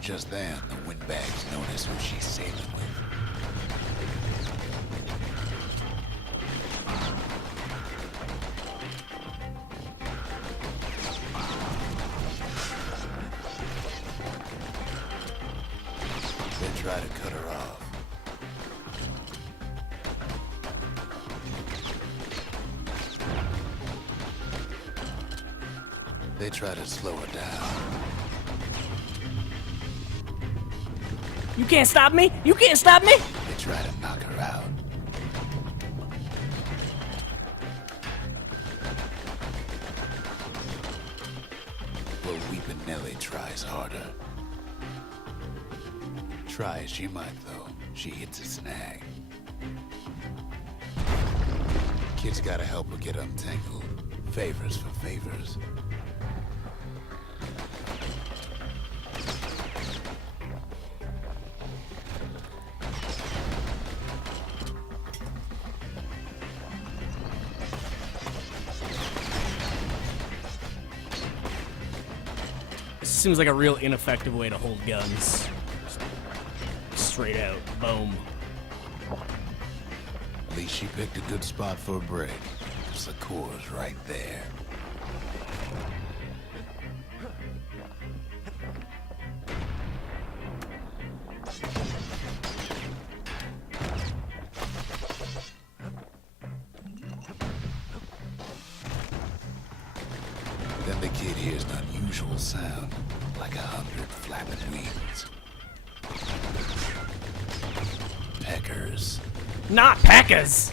Just then, the windbags notice who she's sailing with. They try to cut her off. They try to slow her down. You can't stop me! You can't stop me! They try to knock her out. Well, Weepin' Nelly tries harder. Try as she might, though, she hits a snag. Kid's gotta help her get untangled. Favors for favors. Seems like a real ineffective way to hold guns. Straight out, boom. At least she picked a good spot for a break. Cause the core's right there. Then the kid hears an unusual sound, like 100 flapping wings. Peckers. Not Peckers!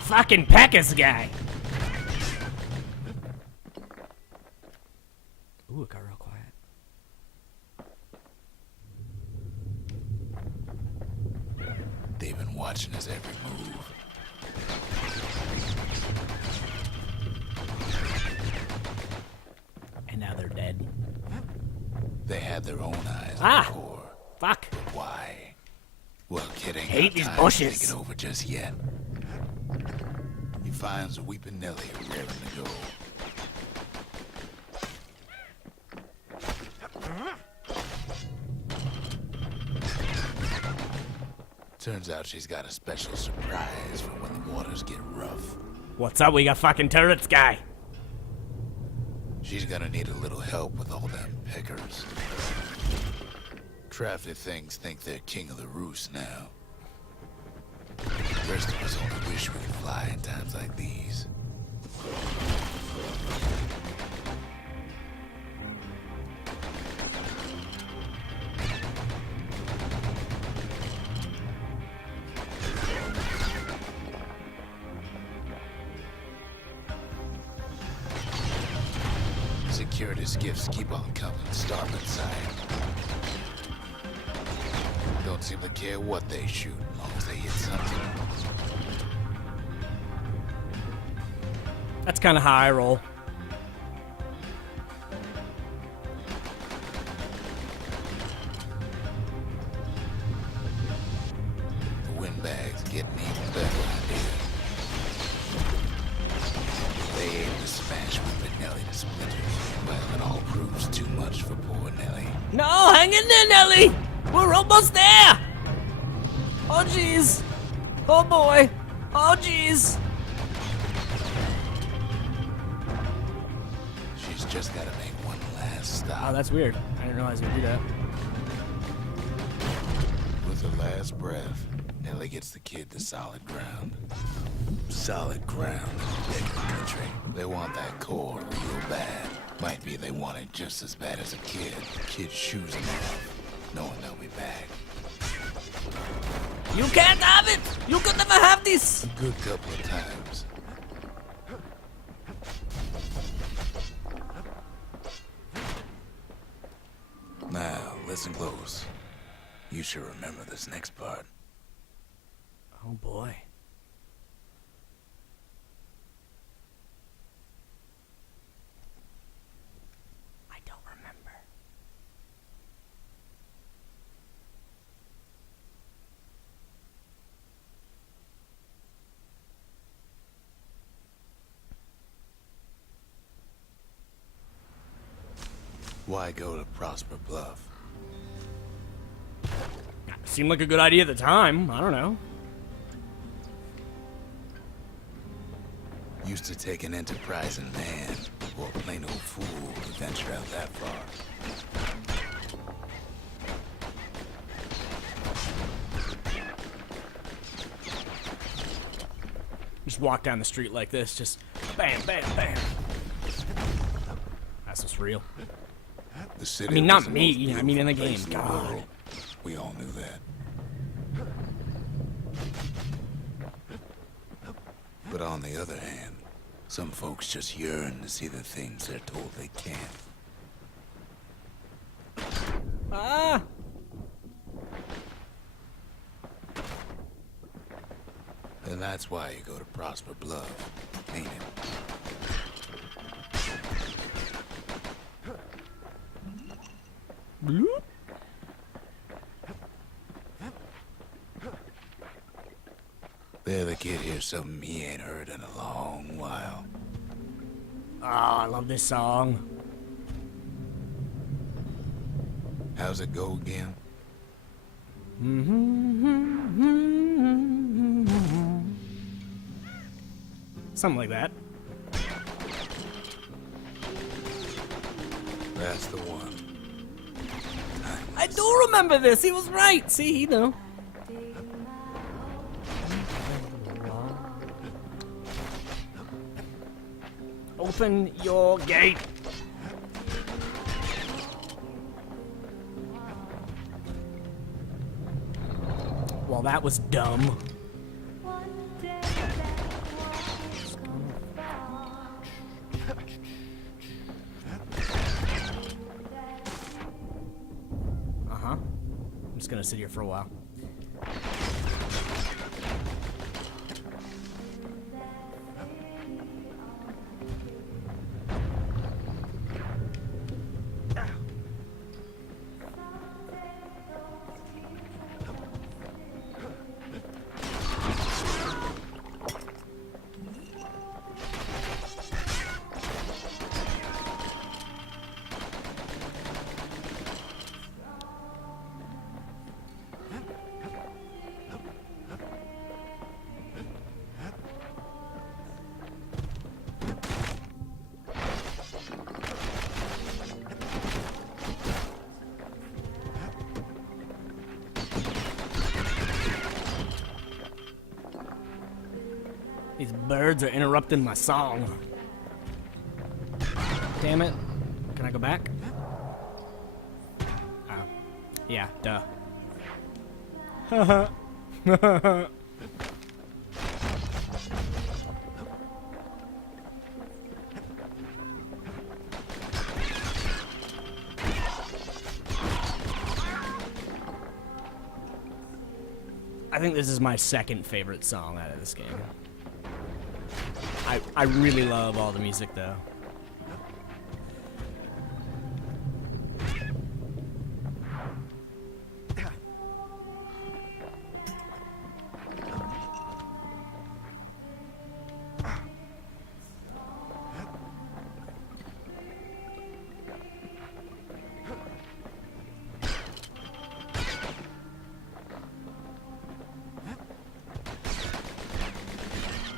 Fucking Peckers guy! Ooh, it got real quiet. They've been watching his every move. And now they're dead. They had their own eyes on Ah! the core. Fuck. Why? Well, kid ain't Hate got these time bushes. to think it over just yet. He finds Weepin' Nelly raring to go. Turns out she's got a special surprise for when the waters get rough. What's up? We got fucking turrets, guy. She's gonna need a little help with all them pickers. Crafty things think they're king of the roost now. The rest of us only wish we could fly in times like these. Security skiffs keep on coming, starboard side. Don't seem to care what they shoot, as long as they hit something. That's kind of how I roll. The windbags getting even better idea. They aim to smash Weepin' Nelly to splinters. Well, it all proves too much for poor Nelly. No, hang in there, Nelly! We're almost there! Oh, jeez. Oh, boy. Oh, jeez. She's just gotta make one last stop. Oh, that's weird. I didn't realize we'd do that. With her last breath, Nelly gets the kid to solid ground. Solid ground in the bigger country. They want that core real bad. Might be they want it just as bad as a kid. Kid's shoes them off, knowing they'll be back. You can't have it! You can never have this! A good couple of times. Now, listen close. You should remember this next part. Oh, boy. I don't remember. Why go to Prosper Bluff? Seemed like a good idea at the time. I don't know. Used to take an enterprising man or a plain old fool to venture out that far. Just walk down the street like this, just bam, bam, bam. this was real. The city I mean, was not the me, most I mean in the beautiful game, place in God. world. We all knew that. But on the other hand, some folks just yearn to see the things they're told they can't. Ah! And that's why you go to Prosper Bluff, ain't it? Bloop. There the kid hears something he ain't heard in a long while. Oh, I love this song. How's it go again? Something like that. That's the one. I do remember this. He was right. See, he knew. Open your gate. Well, that was dumb. Uh-huh. I'm just gonna sit here for a while. These birds are interrupting my song. Damn it. Can I go back? Oh. Yeah, duh. Haha. I think this is my second favorite song out of this game. I really love all the music though.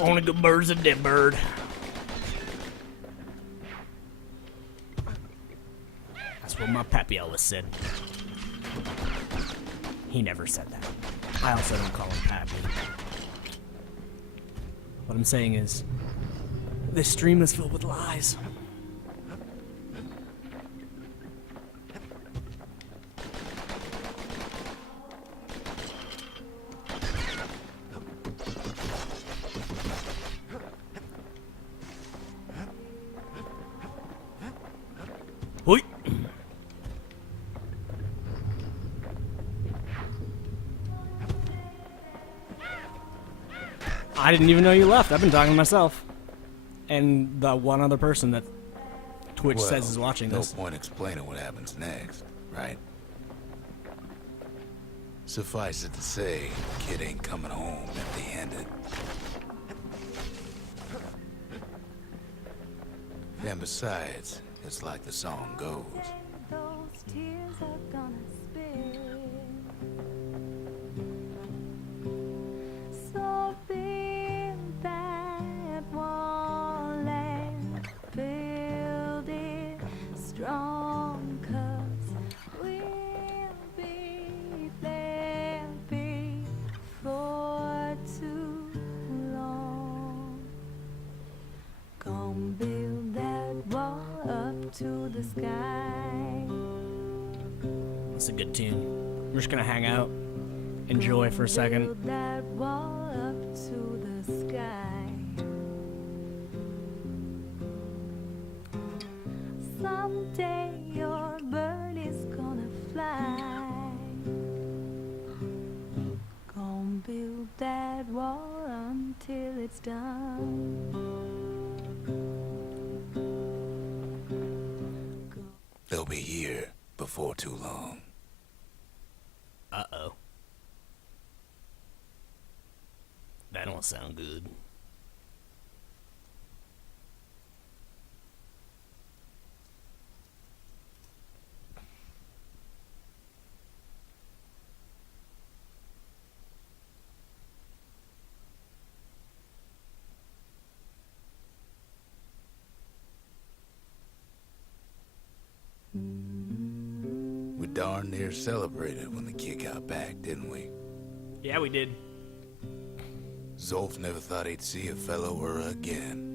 Only good bird's a dead bird. That's what my pappy always said. He never said that. I also don't call him pappy. What I'm saying is, this stream is filled with lies. Hoi. I didn't even know you left. I've been talking to myself. And the one other person that Twitch says is watching this. No point explaining what happens next, right? Suffice it to say, kid ain't coming home empty-handed. And besides, it's like the song goes. Those tears are gonna spill. So build that wall and build it strong, 'cause we'll be there before too long. Come build that wall up to the the sky. That's a good tune. We're just gonna hang out, enjoy for a second. Build that wall up to the sky. Someday your bird is gonna fly. Gonna build that wall until it's done. They'll be here before too long. Uh-oh. That don't sound good. We darn near celebrated when the kid got back, didn't we? Yeah, we did. Zolf never thought he'd see a fellow her again.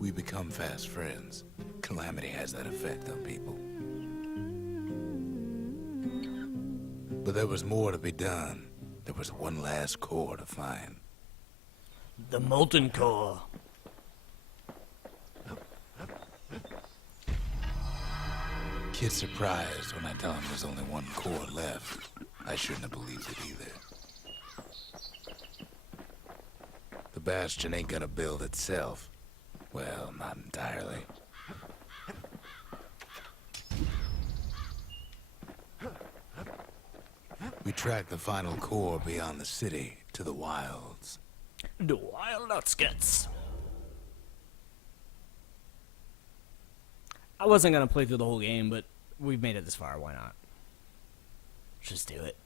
We become fast friends. Calamity has that effect on people. But there was more to be done. There was one last core to find. The molten core. Kid's surprised when I tell him there's only one core left. I shouldn't have believed it either. The Bastion ain't gonna build itself. Well, not entirely. We tracked the final core beyond the city to the wilds. The wild outskirts. I wasn't gonna play through the whole game, but we've made it this far. Why not? Let's just do it.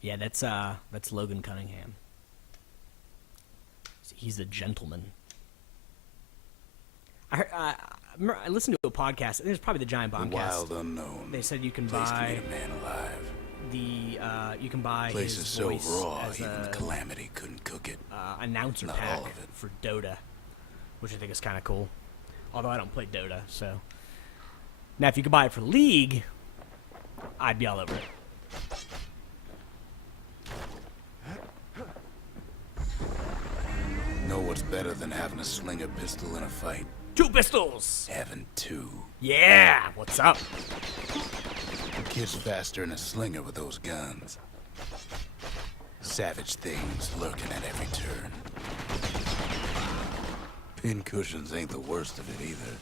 Yeah, that's Logan Cunningham. He's a gentleman. I listened to a podcast. I think it was probably the Giant Bombcast. The wild unknown. They said you can Place to buy meet a man alive. you can buy Place his is so voice raw, as even a Calamity couldn't cook it. announcer Not pack all of it. for Dota, which I think is kind of cool. Although I don't play Dota, so now if you could buy it for League, I'd be all over it. Know what's better than having a slinger pistol in a fight? 2 pistols. Having two. Yeah, what's up? The kid's faster than a slinger with those guns. Savage things lurking at every turn. Pin cushions ain't the worst of it either.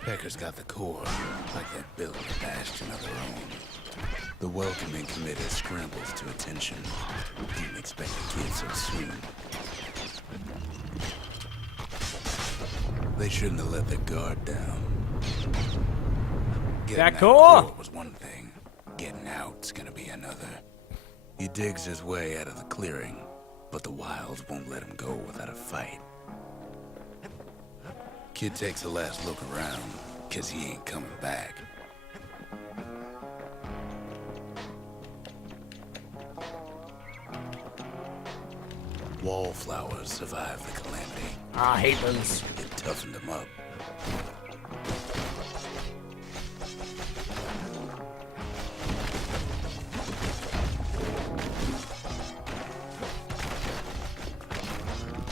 Pecker's got the core, like they're building a bastion of their own. The welcoming committee scrambles to attention. Didn't expect the kid so soon. They shouldn't have let their guard down. Getting That that core! core was one thing. Getting out's gonna be another. He digs his way out of the clearing, but the wilds won't let him go without a fight. Kid takes a last look around, 'cause he ain't coming back. Wallflowers survived the calamity. I hate those. It toughened them up.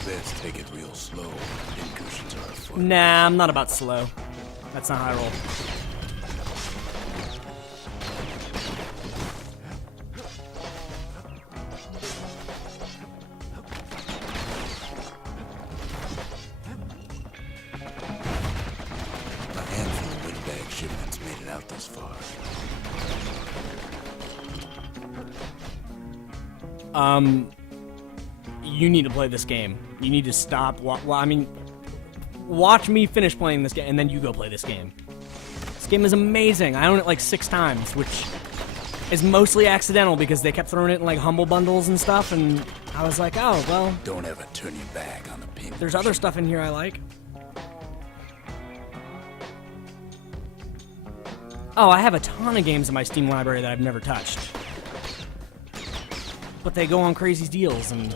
Best take it real slow. Incursions are afoot. Nah, I'm not about slow. That's not how I roll. A handful of windbag shipments made it out this far. You need to play this game. You need to stop. Watch me finish playing this game, and then you go play this game. This game is amazing. I own it like 6 times, which is mostly accidental because they kept throwing it in like humble bundles and stuff, and I was like, oh, well, Don't ever turn your back on the pin. there's other stuff in here I like. Oh, I have a ton of games in my Steam library that I've never touched. But they go on crazy deals, and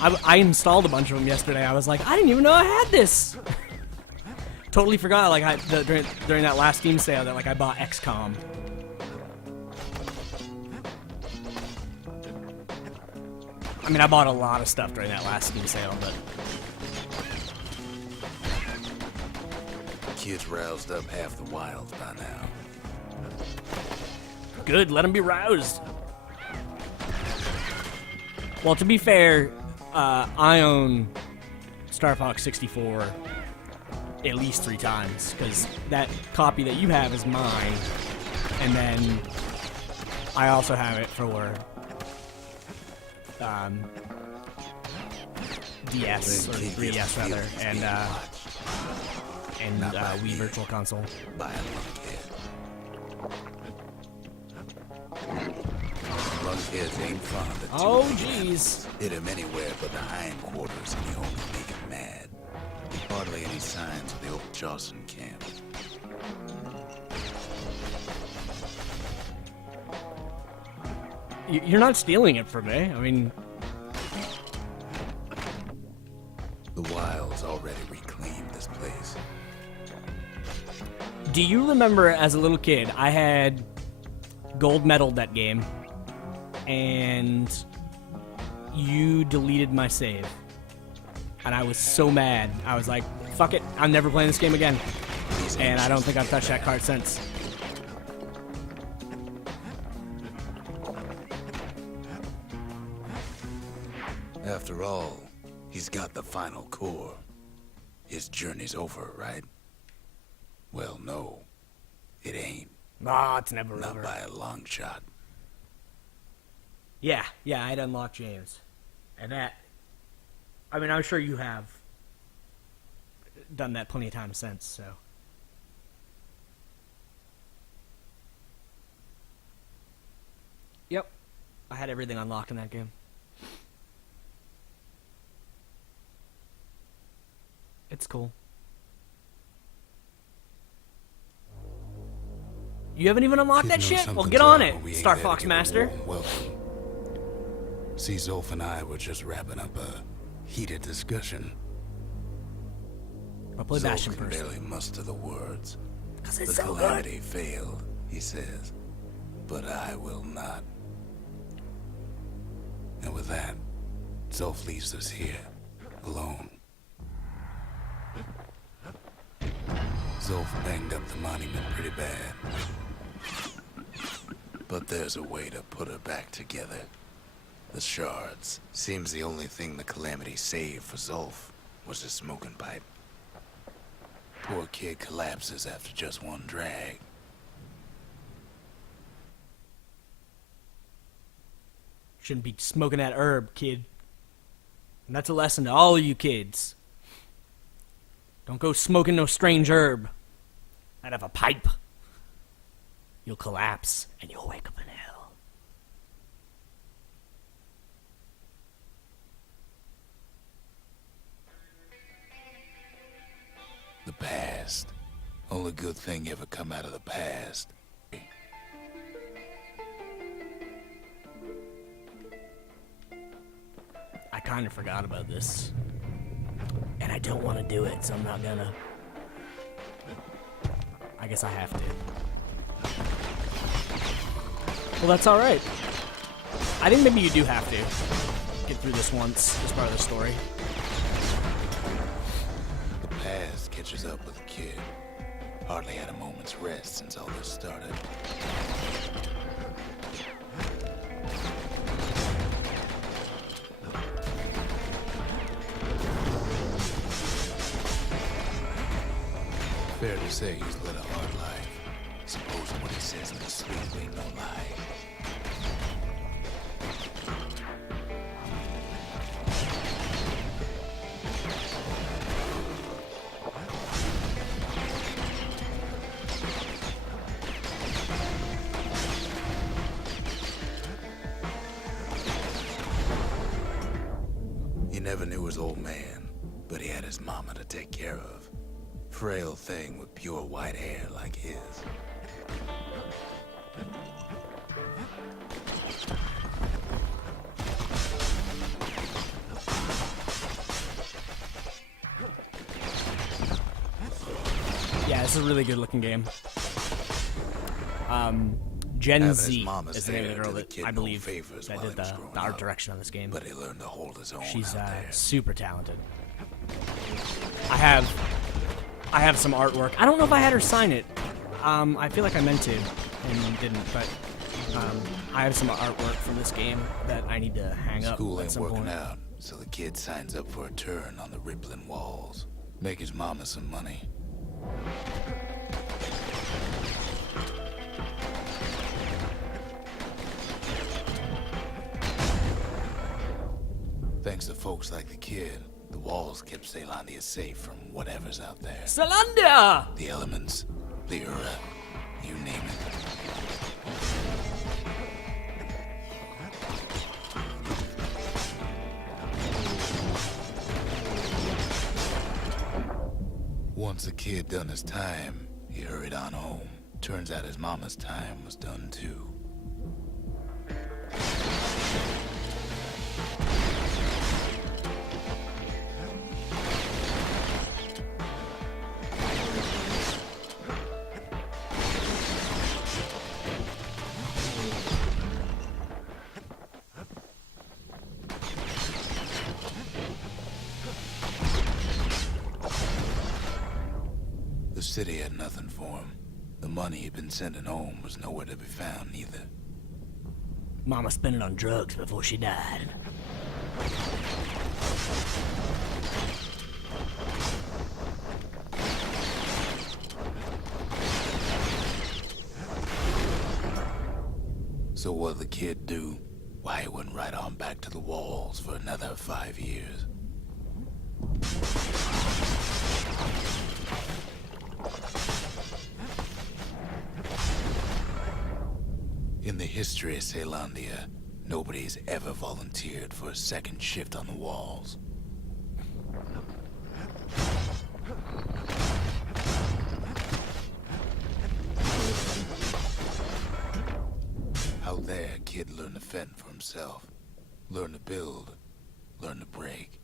I installed a bunch of them yesterday. I was like, I didn't even know I had this. Totally forgot, like, during that last Steam sale that, like, I bought XCOM. I mean, I bought a lot of stuff during that last Steam sale, but... Kids roused up half the wilds by now. Good, let them be roused. Well, to be fair, I own Star Fox 64 at least 3 times, because that copy that you have is mine, and then I also have it for DS, or 3DS rather, and Wii Virtual Console. By a lunkhead. Lunkheads ain't fond of Oh, two jeez. Hit him anywhere but the hindquarters and you only make him mad. Hardly any signs of the old Jocelyn camp. You're not stealing it from me. I mean, The wilds already reclaimed this place. do you remember as a little kid, I had gold medaled that game, and you deleted my save. And I was so mad. I was like, fuck it, I'm never playing this game again. And I don't think I've touched that card since. After all, he's got the final core. His journey's over, right? Well, no. It ain't. Ah, it's never Not over. by a long shot. Yeah, I'd unlocked James. And that... I mean, I'm sure you have done that plenty of times since, so... Yep. I had everything unlocked in that game. It's cool. You haven't even unlocked that shit? Well, get on it, Star Fox Master. Welcome. See, Zolf and I were just wrapping up a heated discussion. I'll play Bastion Zolf can first. barely muster the words. 'Cause The it's so good. calamity failed, he says. But I will not. And with that, Zolf leaves us here, alone. Zolf banged up the monument pretty bad. But there's a way to put her back together. The shards. Seems the only thing the calamity saved for Zolf was the smoking pipe. Poor kid collapses after just one drag. Shouldn't be smoking that herb, kid. And that's a lesson to all of you kids. Don't go smoking no strange herb out of a pipe. You'll collapse and you'll wake up in hell. The past. Only good thing ever come out of the past. I kind of forgot about this. And I don't want to do it, so I'm not gonna. I guess I have to. Well, that's alright. I think maybe you do have to get through this once as part of the story. The past catches up with the kid. Hardly had a moment's rest since all this started. Fair to say he's led a hard life. Supposing what he says in his sleep ain't no lie. never knew his old man, but he had his mama to take care of. Frail thing with pure white hair like his. Yeah, this is a really good looking game. Gen Having Z his mama's is the name of the hair girl did the that kid I no believe favors that while did he was the growing art up. direction on this game. But he learned to hold his own She's out there. super talented. I have some artwork. I don't know if I had her sign it. I feel like I meant to and didn't, but I have some artwork from this game that I need to hang up School at ain't some working point. out, so the kid signs up for a turn on the rippling walls. Make his mama some money. Thanks to folks like the kid, the walls kept Ceylondia safe from whatever's out there. Ceylondia! The elements, the Ura, you name it. Once the kid done his time, he hurried on home. Turns out his mama's time was done too. The city had nothing for him. The money he'd been sending home was nowhere to be found either. Mama spent it on drugs before she died. So what'd the kid do? Why, he went right on back to the walls for another 5 years. In the history of Ceylondia, nobody's ever volunteered for a second shift on the walls. Out there, kid learned to fend for himself. Learn to build. Learn to break.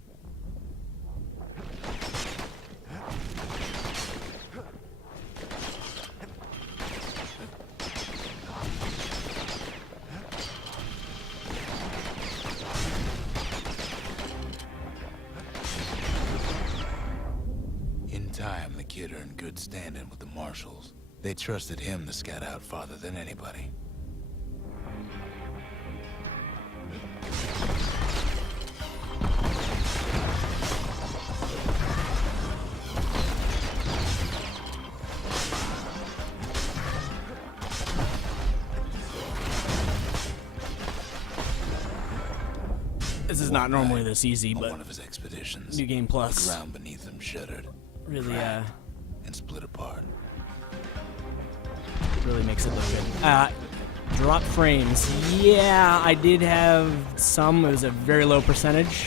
In time, the kid earned good standing with the marshals. They trusted him to scout out farther than anybody. This is not normally this easy, On but one of his expeditions, New Game Plus the ground beneath him shuddered, really, and split apart. really makes it look good. Drop frames. Yeah, I did have some. It was a very low percentage.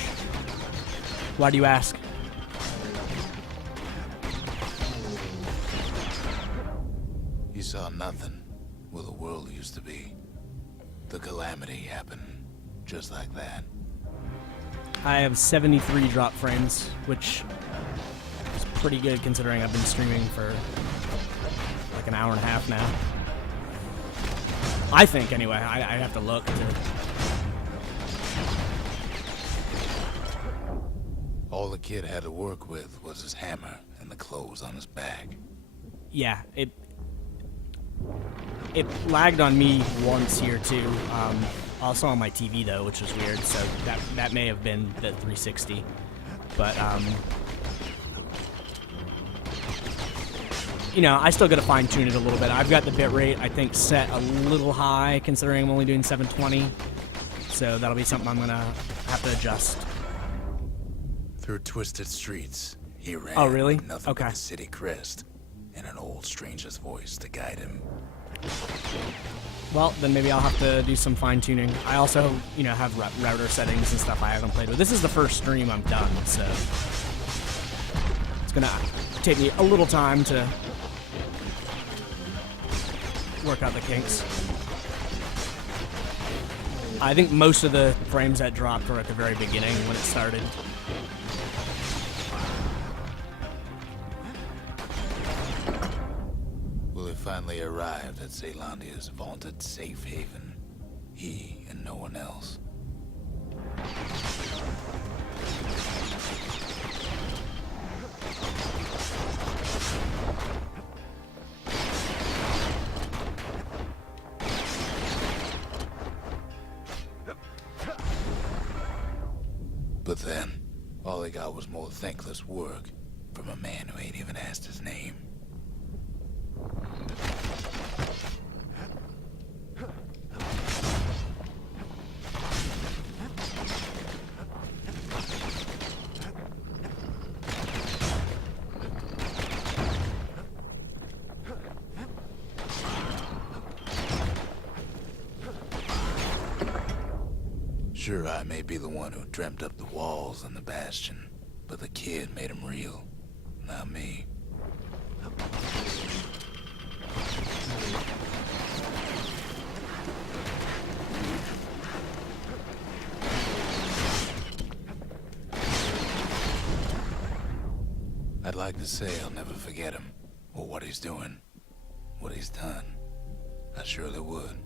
Why do you ask? You saw nothing where the world used to be. The calamity happened just like that. I have 73 drop frames, which is pretty good considering I've been streaming for like an hour and a half now. I think, anyway. I have to look to... All the kid had to work with was his hammer and the clothes on his back. Yeah, it lagged on me once here too. Also on my TV though, which was weird. So that may have been the 360, but you know, I still got to fine tune it a little bit. I've got the bitrate I think set a little high considering I'm only doing 720, so that'll be something I'm gonna have to adjust. Through twisted streets, he ran. Oh, really? With nothing Okay. but the city crest and an old stranger's voice to guide him. Well, then maybe I'll have to do some fine-tuning. I also, have router settings and stuff I haven't played with. This is the first stream I've done, so it's gonna take me a little time to work out the kinks. I think most of the frames that dropped were at the very beginning when it started. Will he finally arrived at Caelandia's vaunted safe haven? He and no one else. But then, all they got was more thankless work from a man who ain't even asked his name. Sure, I may be the one who dreamt up the walls and the Bastion, but the kid made them real, not me. I'd like to say I'll never forget him, or what he's doing, what he's done. I surely would.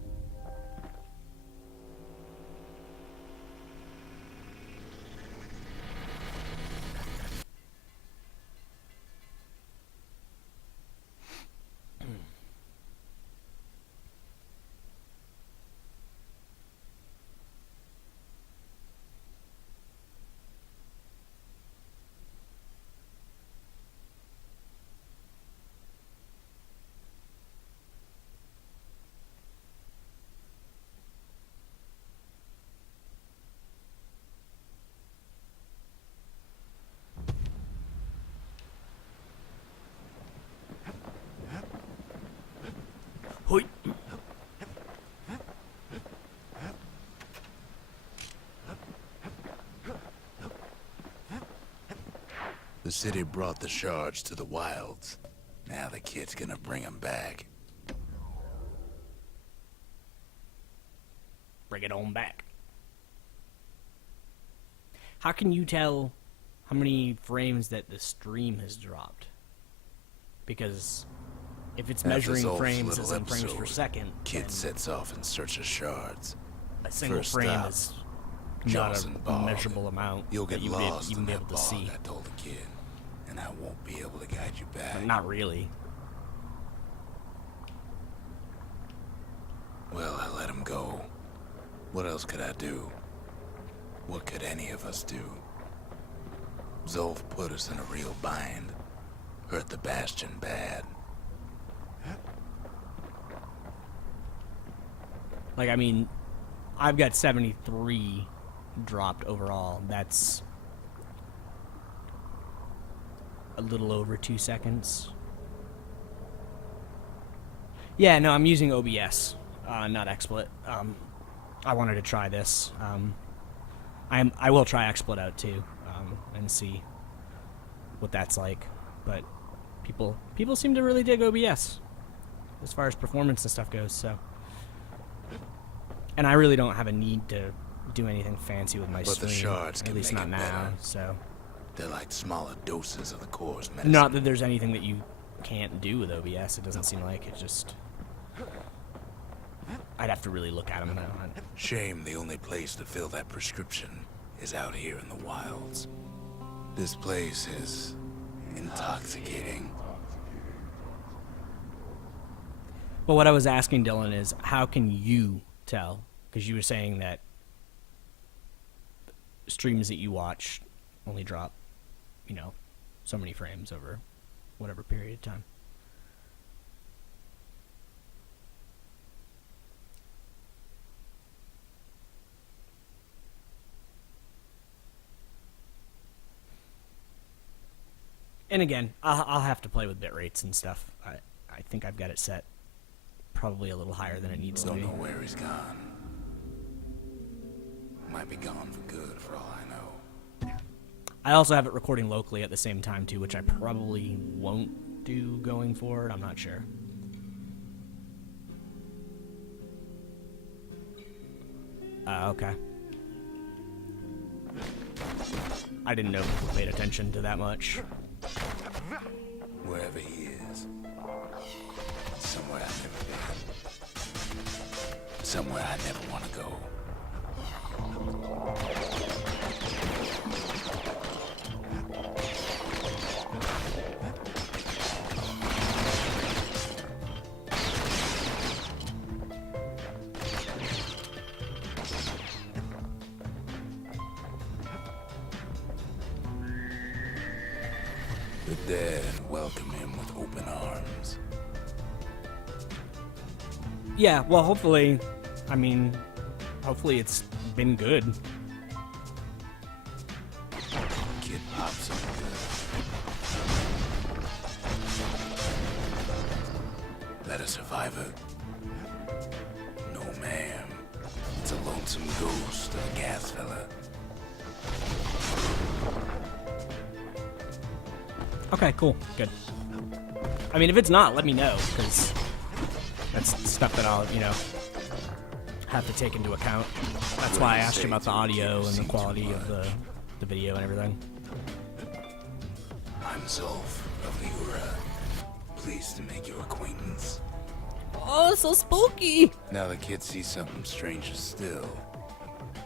Hoi. The city brought the shards to the wilds. Now the kid's gonna bring them back. Bring it on back. How can you tell how many frames that the stream has dropped? Because if it's measuring frames as in frames per second, kid sets off in search of shards. A single First frame stop, is not Johnson a Bog. measurable amount You'll that get you lost even in be that able to bog, see. I told the kid, and I won't be able to guide you back. Not really. Well, I let him go. What else could I do? What could any of us do? Zolf put us in a real bind. Hurt the Bastion bad. Like, I mean, I've got 73 dropped overall. That's a little over 2 seconds. Yeah, no, I'm using OBS, not XSplit. I wanted to try this. I will try XSplit out too, and see what that's like. But people seem to really dig OBS as far as performance and stuff goes. So, and I really don't have a need to do anything fancy with my But stream, the shards at can least make not it now. better. So, They're like smaller doses of the core's medicine. not that there's anything that you can't do with OBS. It doesn't seem like it. Just, I'd have to really look at them now. Shame the only place to fill that prescription is out here in the wilds. This place is intoxicating. But what I was asking Dylan is, how can you tell? Because you were saying that streams that you watch only drop, so many frames over whatever period of time. And again, I'll have to play with bit rates and stuff. I think I've got it set probably a little higher than it needs to Don't be. know where he's gone. Might be gone for good, for all I know. I also have it recording locally at the same time, too, which I probably won't do going forward. I'm not sure. Okay. I didn't know people paid attention to that much. Wherever he is. Somewhere I've never been. Somewhere I never want to go. The dead welcome him with open arms. Yeah, well, hopefully, hopefully it's been good. Kid pops up good. That a survivor? No, ma'am. It's a lonesome ghost of a gas fella. Okay, cool, good. I mean, if it's not, let me know, because that's stuff that I'll, have to take into account. That's why I asked you about the audio and the quality of the video and everything. I'm Zolf of the Ura. Pleased to make your acquaintance. Oh, so spooky! Now the kid sees something stranger still.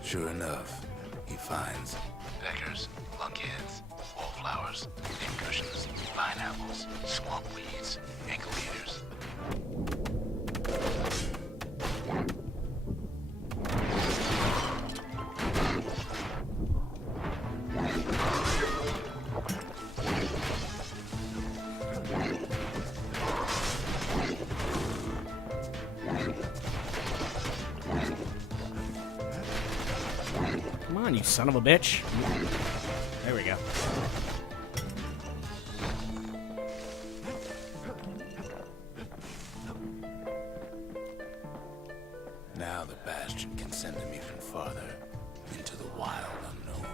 Sure enough, he finds peckers, lunkheads, wallflowers, pincushions, pineapples, swamp weeds, ankle beaters. Come on, you son of a bitch. There we go. Now the Bastion can send him even farther into the wild unknown.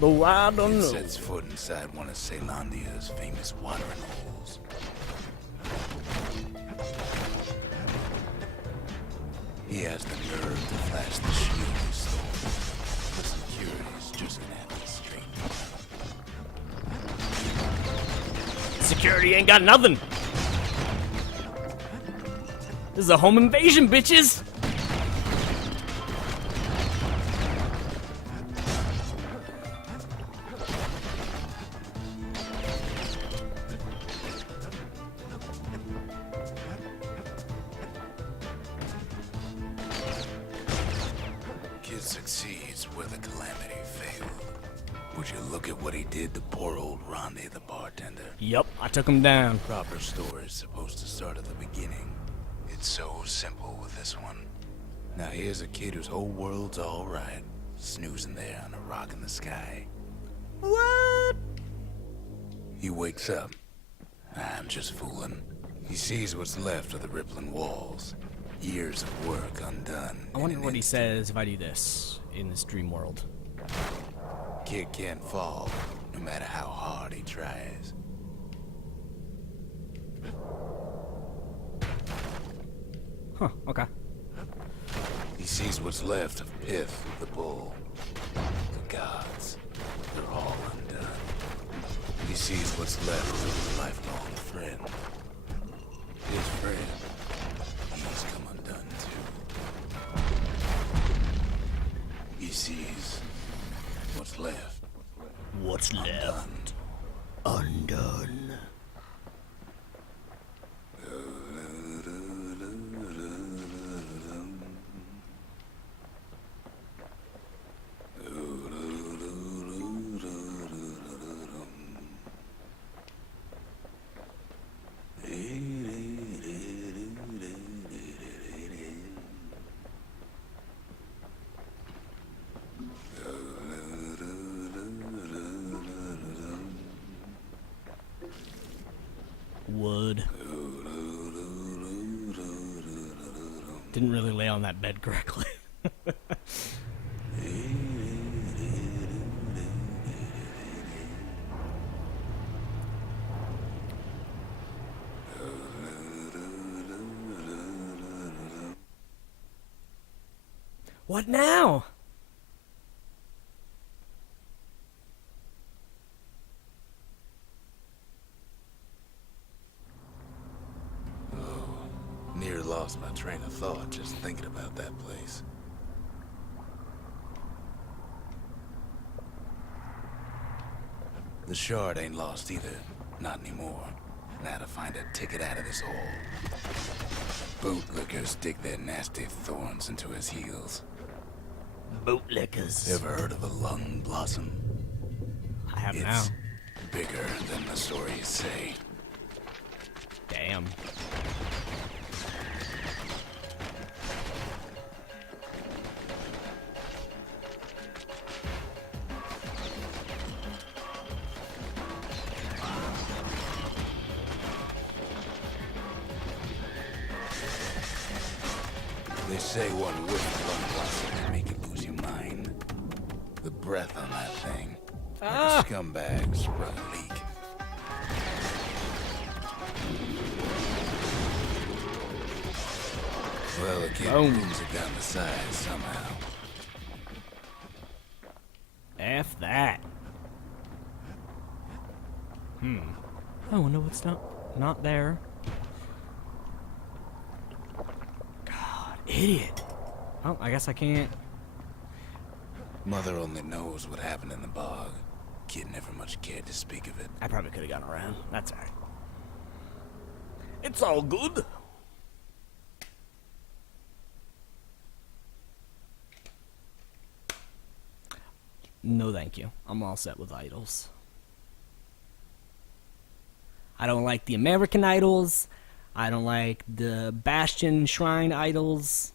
The wild It unknown. sets foot inside one of Celandia's famous watering holes. He has the nerve to flash the shield he stole. The security's just gonna have to straighten. Security ain't got nothing. This is a home invasion, bitches. Kid succeeds where the calamity failed. Would you look at what he did to poor old Ronde the bartender? Yup, I took him down. Proper story is supposed to start at the beginning. It's so simple with this one. Now here's a kid whose whole world's alright, snoozing there on a rock in the sky. What? He wakes up. I'm just fooling. He sees what's left of the rippling walls. Years of work undone. I wonder what he says if I do this in this dream world. Kid can't fall, no matter how hard he tries. Huh, okay. He sees what's left of Pith, the bull. The gods, they're all undone. He sees what's left of his lifelong friend. His friend, he's come undone too. He sees what's left. What's left? Undone. Didn't really lay on that bed correctly. What now? Near lost my train of thought just thinking about that place. The shard ain't lost either. Not anymore. Now to find a ticket out of this hole. Bootlickers dig their nasty thorns into his heels. Bootlickers. Ever heard of a lung blossom? I have It's now. bigger than the stories say. Damn. They say one whiff of lung blossom can make you lose your mind. The breath on that thing. Like a scumbag sprung a leak. Well, the kid brings it down the side somehow. F that. I wonder what's not there. God, idiot. Oh, I guess I can't. Mother only knows what happened in the bog. Kid never much cared to speak of it. I probably could have gone around. That's alright. It's all good. No, thank you. I'm all set with idols. I don't like the American idols. I don't like the Bastion Shrine idols.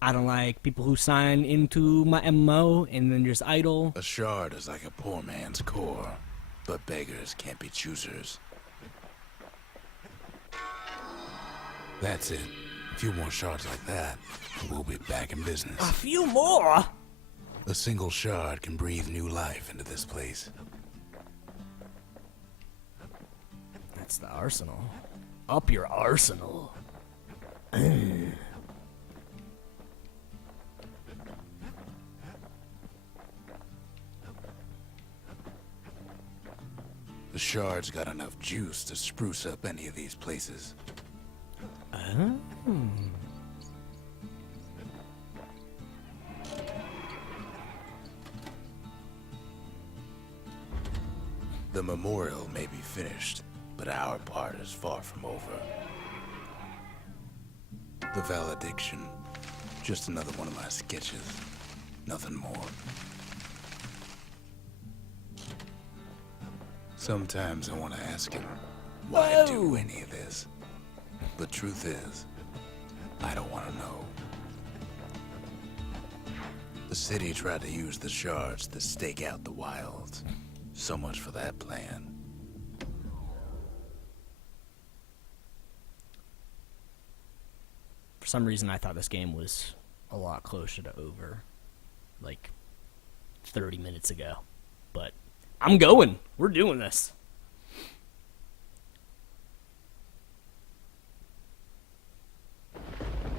I don't like people who sign into my MMO and then just idle. A shard is like a poor man's core, but beggars can't be choosers. That's it. A few more shards like that, and we'll be back in business. A few more? A single shard can breathe new life into this place. That's the arsenal. Up your arsenal. The shard's got enough juice to spruce up any of these places. Oh. The memorial may be finished, but our part is far from over. The valediction, just another one of my sketches. Nothing more. Sometimes I want to ask him, why do any of this? The truth is, I don't want to know. The city tried to use the shards to stake out the wilds. So much for that plan. For some reason, I thought this game was a lot closer to over, like 30 minutes ago. But I'm going. We're doing this.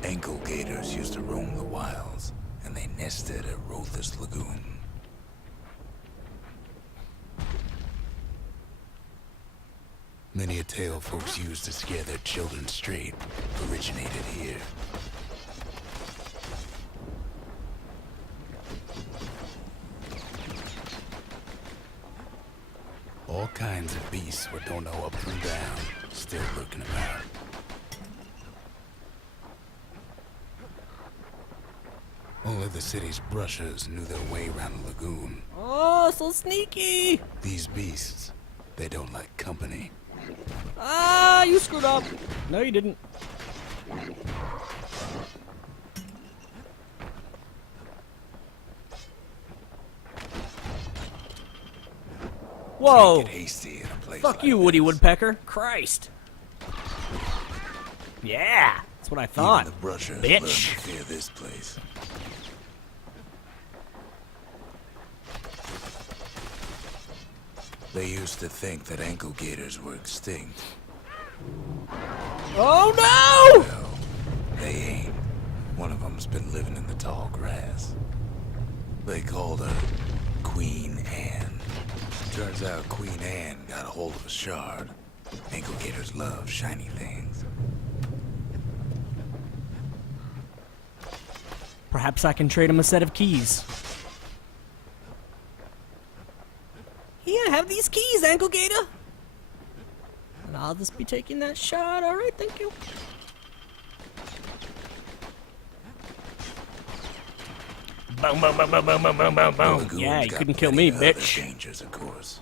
Ankle gators used to roam the wilds, and they nested at Rothus Lagoon. Many a tale folks used to scare their children straight originated here. All kinds of beasts we don't know up from down, still lurking about. Only the city's brushers knew their way around the lagoon. Oh, so sneaky! These beasts, they don't like company. Ah, you screwed up. No, you didn't. Whoa. Get hasty in a place Fuck like you, Woody this. Woodpecker. Christ. Yeah, that's what I thought. Even the brushers Bitch. learned to fear this place. They used to think that ankle gators were extinct. Oh no! Well, they ain't. One of them's been living in the tall grass. They called her Queen Anne. Turns out Queen Anne got a hold of a shard. Ankle gators love shiny things. Perhaps I can trade him a set of keys. Here, have these keys, Ankle Gator. And I'll just be taking that shot. All right, thank you. Boom, boom, boom, boom, boom, boom, boom, boom, boom. Lagoon's Yeah, you got couldn't kill plenty me, of other bitch. Dangers, of course.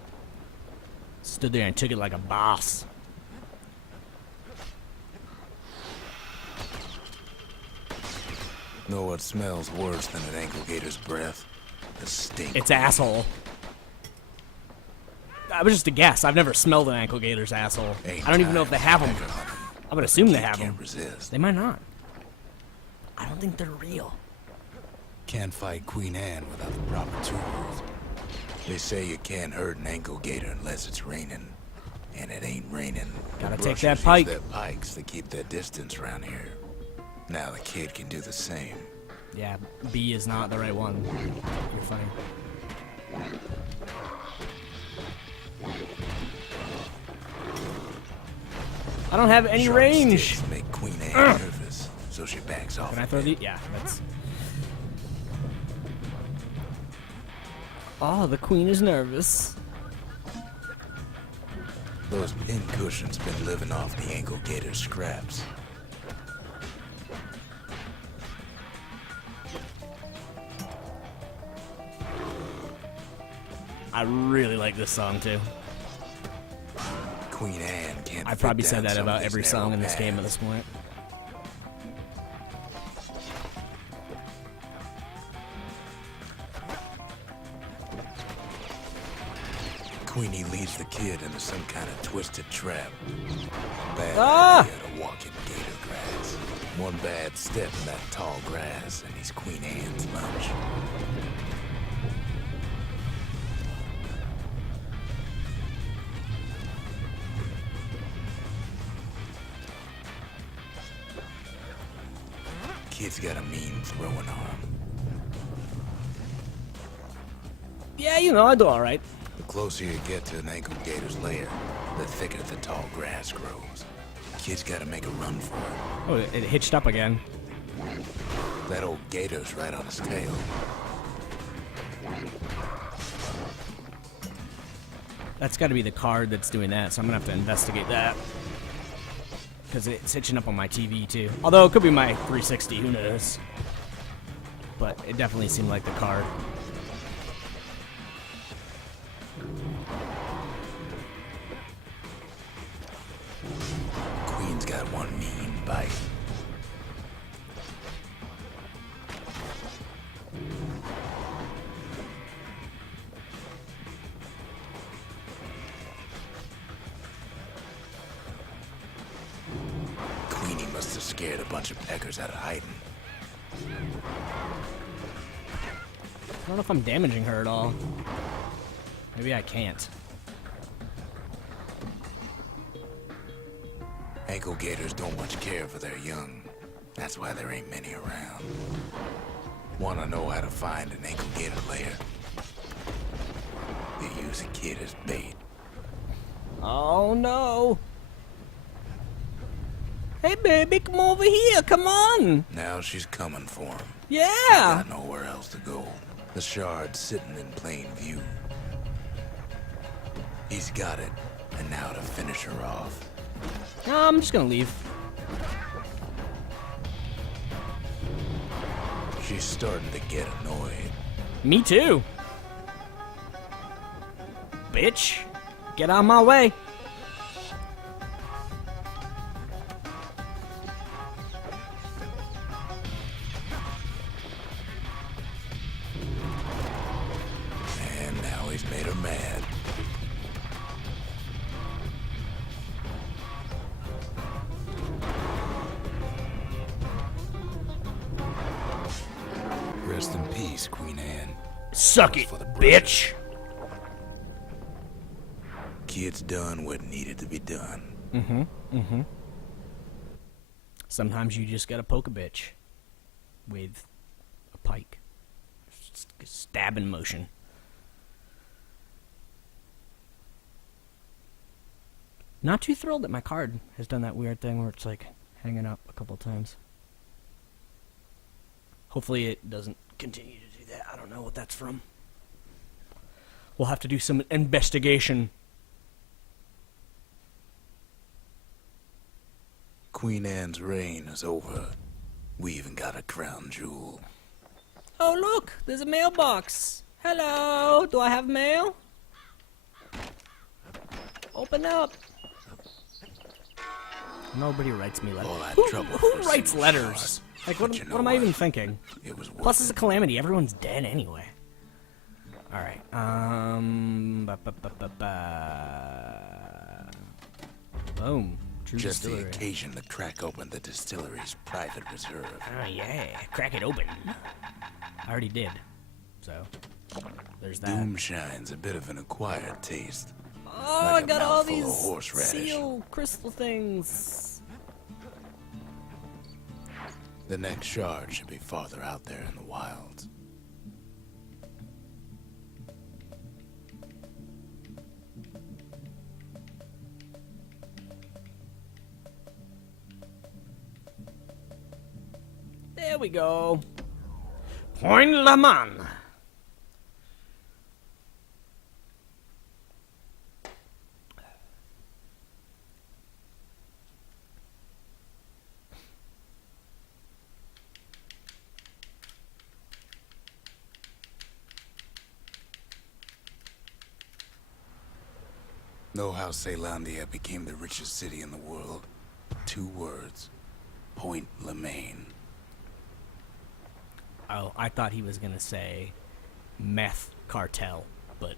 Stood there and took it like a boss. Know what smells worse than an ankle gator's breath? The stink. It's asshole. I was just a guess. I've never smelled an ankle gator's asshole. I don't even know if they have them. I would assume they have them. Can't resist. They might not. I don't think they're real. Can't fight Queen Anne without the proper tools. They say you can't hurt an ankle gator unless it's raining. And it ain't raining. Gotta The take that brushers pike. use their pikes to keep their distance around here. Now the kid can do the same. Yeah, B is not the right one. You're funny. I don't have any Sharp range. sticks make Queen Anne nervous, so she backs off. Can I a throw bit. the? Yeah, that's. Oh, the queen is nervous. Those pin cushions been living off the ankle gator's scraps. I really like this song too. Queen Anne can't. I've fit probably down said that some of about these every narrow song in this game at paths. this point. Queenie leads the kid into some kind of twisted trap. Bad Ah! idea to walk in gator grass. One bad step in that tall grass, and he's Queen Anne's lunch. Kid's got a mean throwing arm. Yeah, you know, I do all right. The closer you get to an ankle gator's lair, the thicker the tall grass grows. Kid's gotta make a run for it. Oh, it hitched up again. That old gator's right on his tail. That's got to be the card that's doing that, so I'm gonna have to investigate that. Because it's hitching up on my TV too. Although it could be my 360, who knows? But it definitely seemed like the card. Queen's got one mean bite. Queenie must have scared a bunch of peckers out of hiding. I don't know if I'm damaging her at all. Maybe I can't. Ankle gators don't much care for their young. That's why there ain't many around. Wanna know how to find an ankle gator lair? They use a kid as bait. Oh no! Hey baby, come over here, come on! Now she's coming for him. Yeah! Got nowhere else to go. The shard's sitting in plain view. He's got it, and now to finish her off. No, I'm just gonna leave. She's starting to get annoyed. Me too. Bitch, get out of my way. And now he's made her mad. Suck was it, for the bitch. Kids done what needed to be done. Sometimes you just gotta poke a bitch with a pike. Stabbing motion. Not too thrilled that my card has done that weird thing where it's like hanging up a couple times. Hopefully it doesn't continue to do that. I don't know what that's from. We'll have to do some investigation. Queen Anne's reign is over. We even got a crown jewel. Oh, look! There's a mailbox. Hello! Do I have mail? Open up. Nobody writes me letters. All that Who trouble who for a writes single letters? shot. Like, But what, you know what am I what? even thinking? It was worth Plus, it's a it. calamity. Everyone's dead anyway. Alright, boom. True Just the distillery. occasion to crack open the distillery's private reserve. Oh, yeah. Crack it open. I already did. So, there's that. Doomshine's a bit of an acquired taste. Oh, Like I a got all mouthful of these horseradish. seal crystal things. The next shard should be farther out there in the wilds. There we go. Point la man. Know how Ceylandia became the richest city in the world? 2 words. Point Lemaine. Oh, I thought he was gonna say meth cartel, but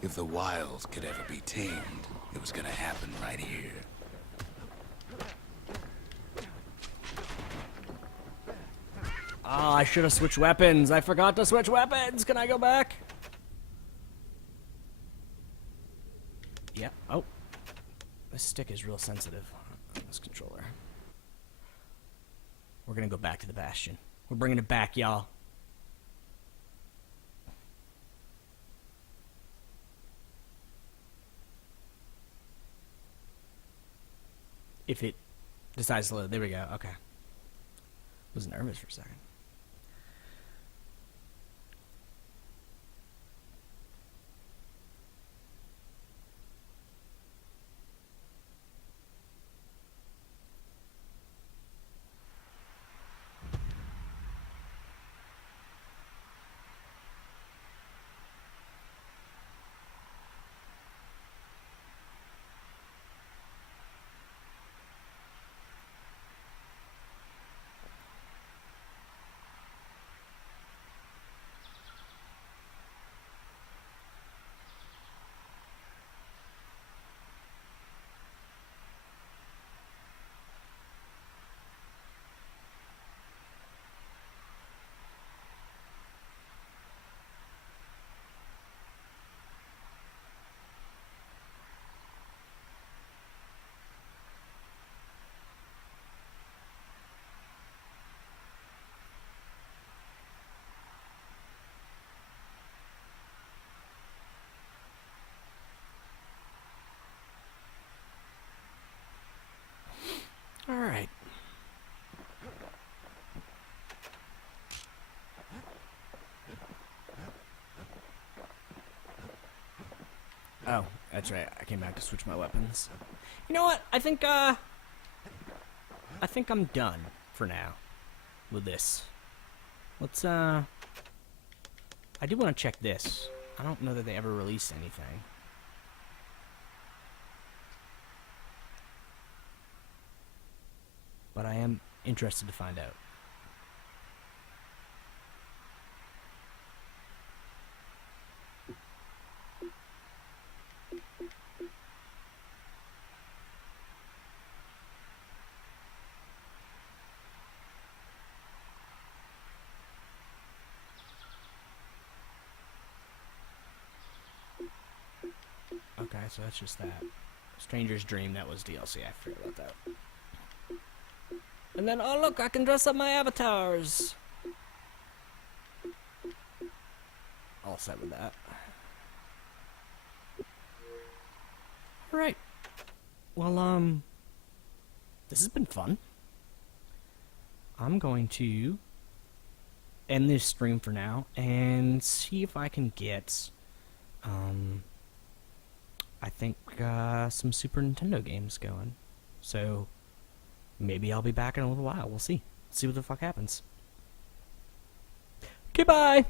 If the wilds could ever be tamed, it was gonna happen right here. oh, I should have switched weapons. I forgot to switch weapons. Can I go back? Yeah. Oh, this stick is real sensitive on this controller. We're gonna go back to the Bastion. We're bringing it back, y'all. If it decides to load. There we go. Okay. Was nervous for a second. All right. Oh, that's right. I came back to switch my weapons. You know what? I think I'm done for now with this. Let's I do want to check this. I don't know that they ever released anything. But I am interested to find out. so that's just that. Stranger's Dream, that was DLC. I forgot about that. And then, oh look, I can dress up my avatars. All set with that. Alright. Well, this has been fun. I'm going to end this stream for now and see if I can get, I think, some Super Nintendo games going. So, maybe I'll be back in a little while. We'll see. See what the fuck happens. Okay, bye!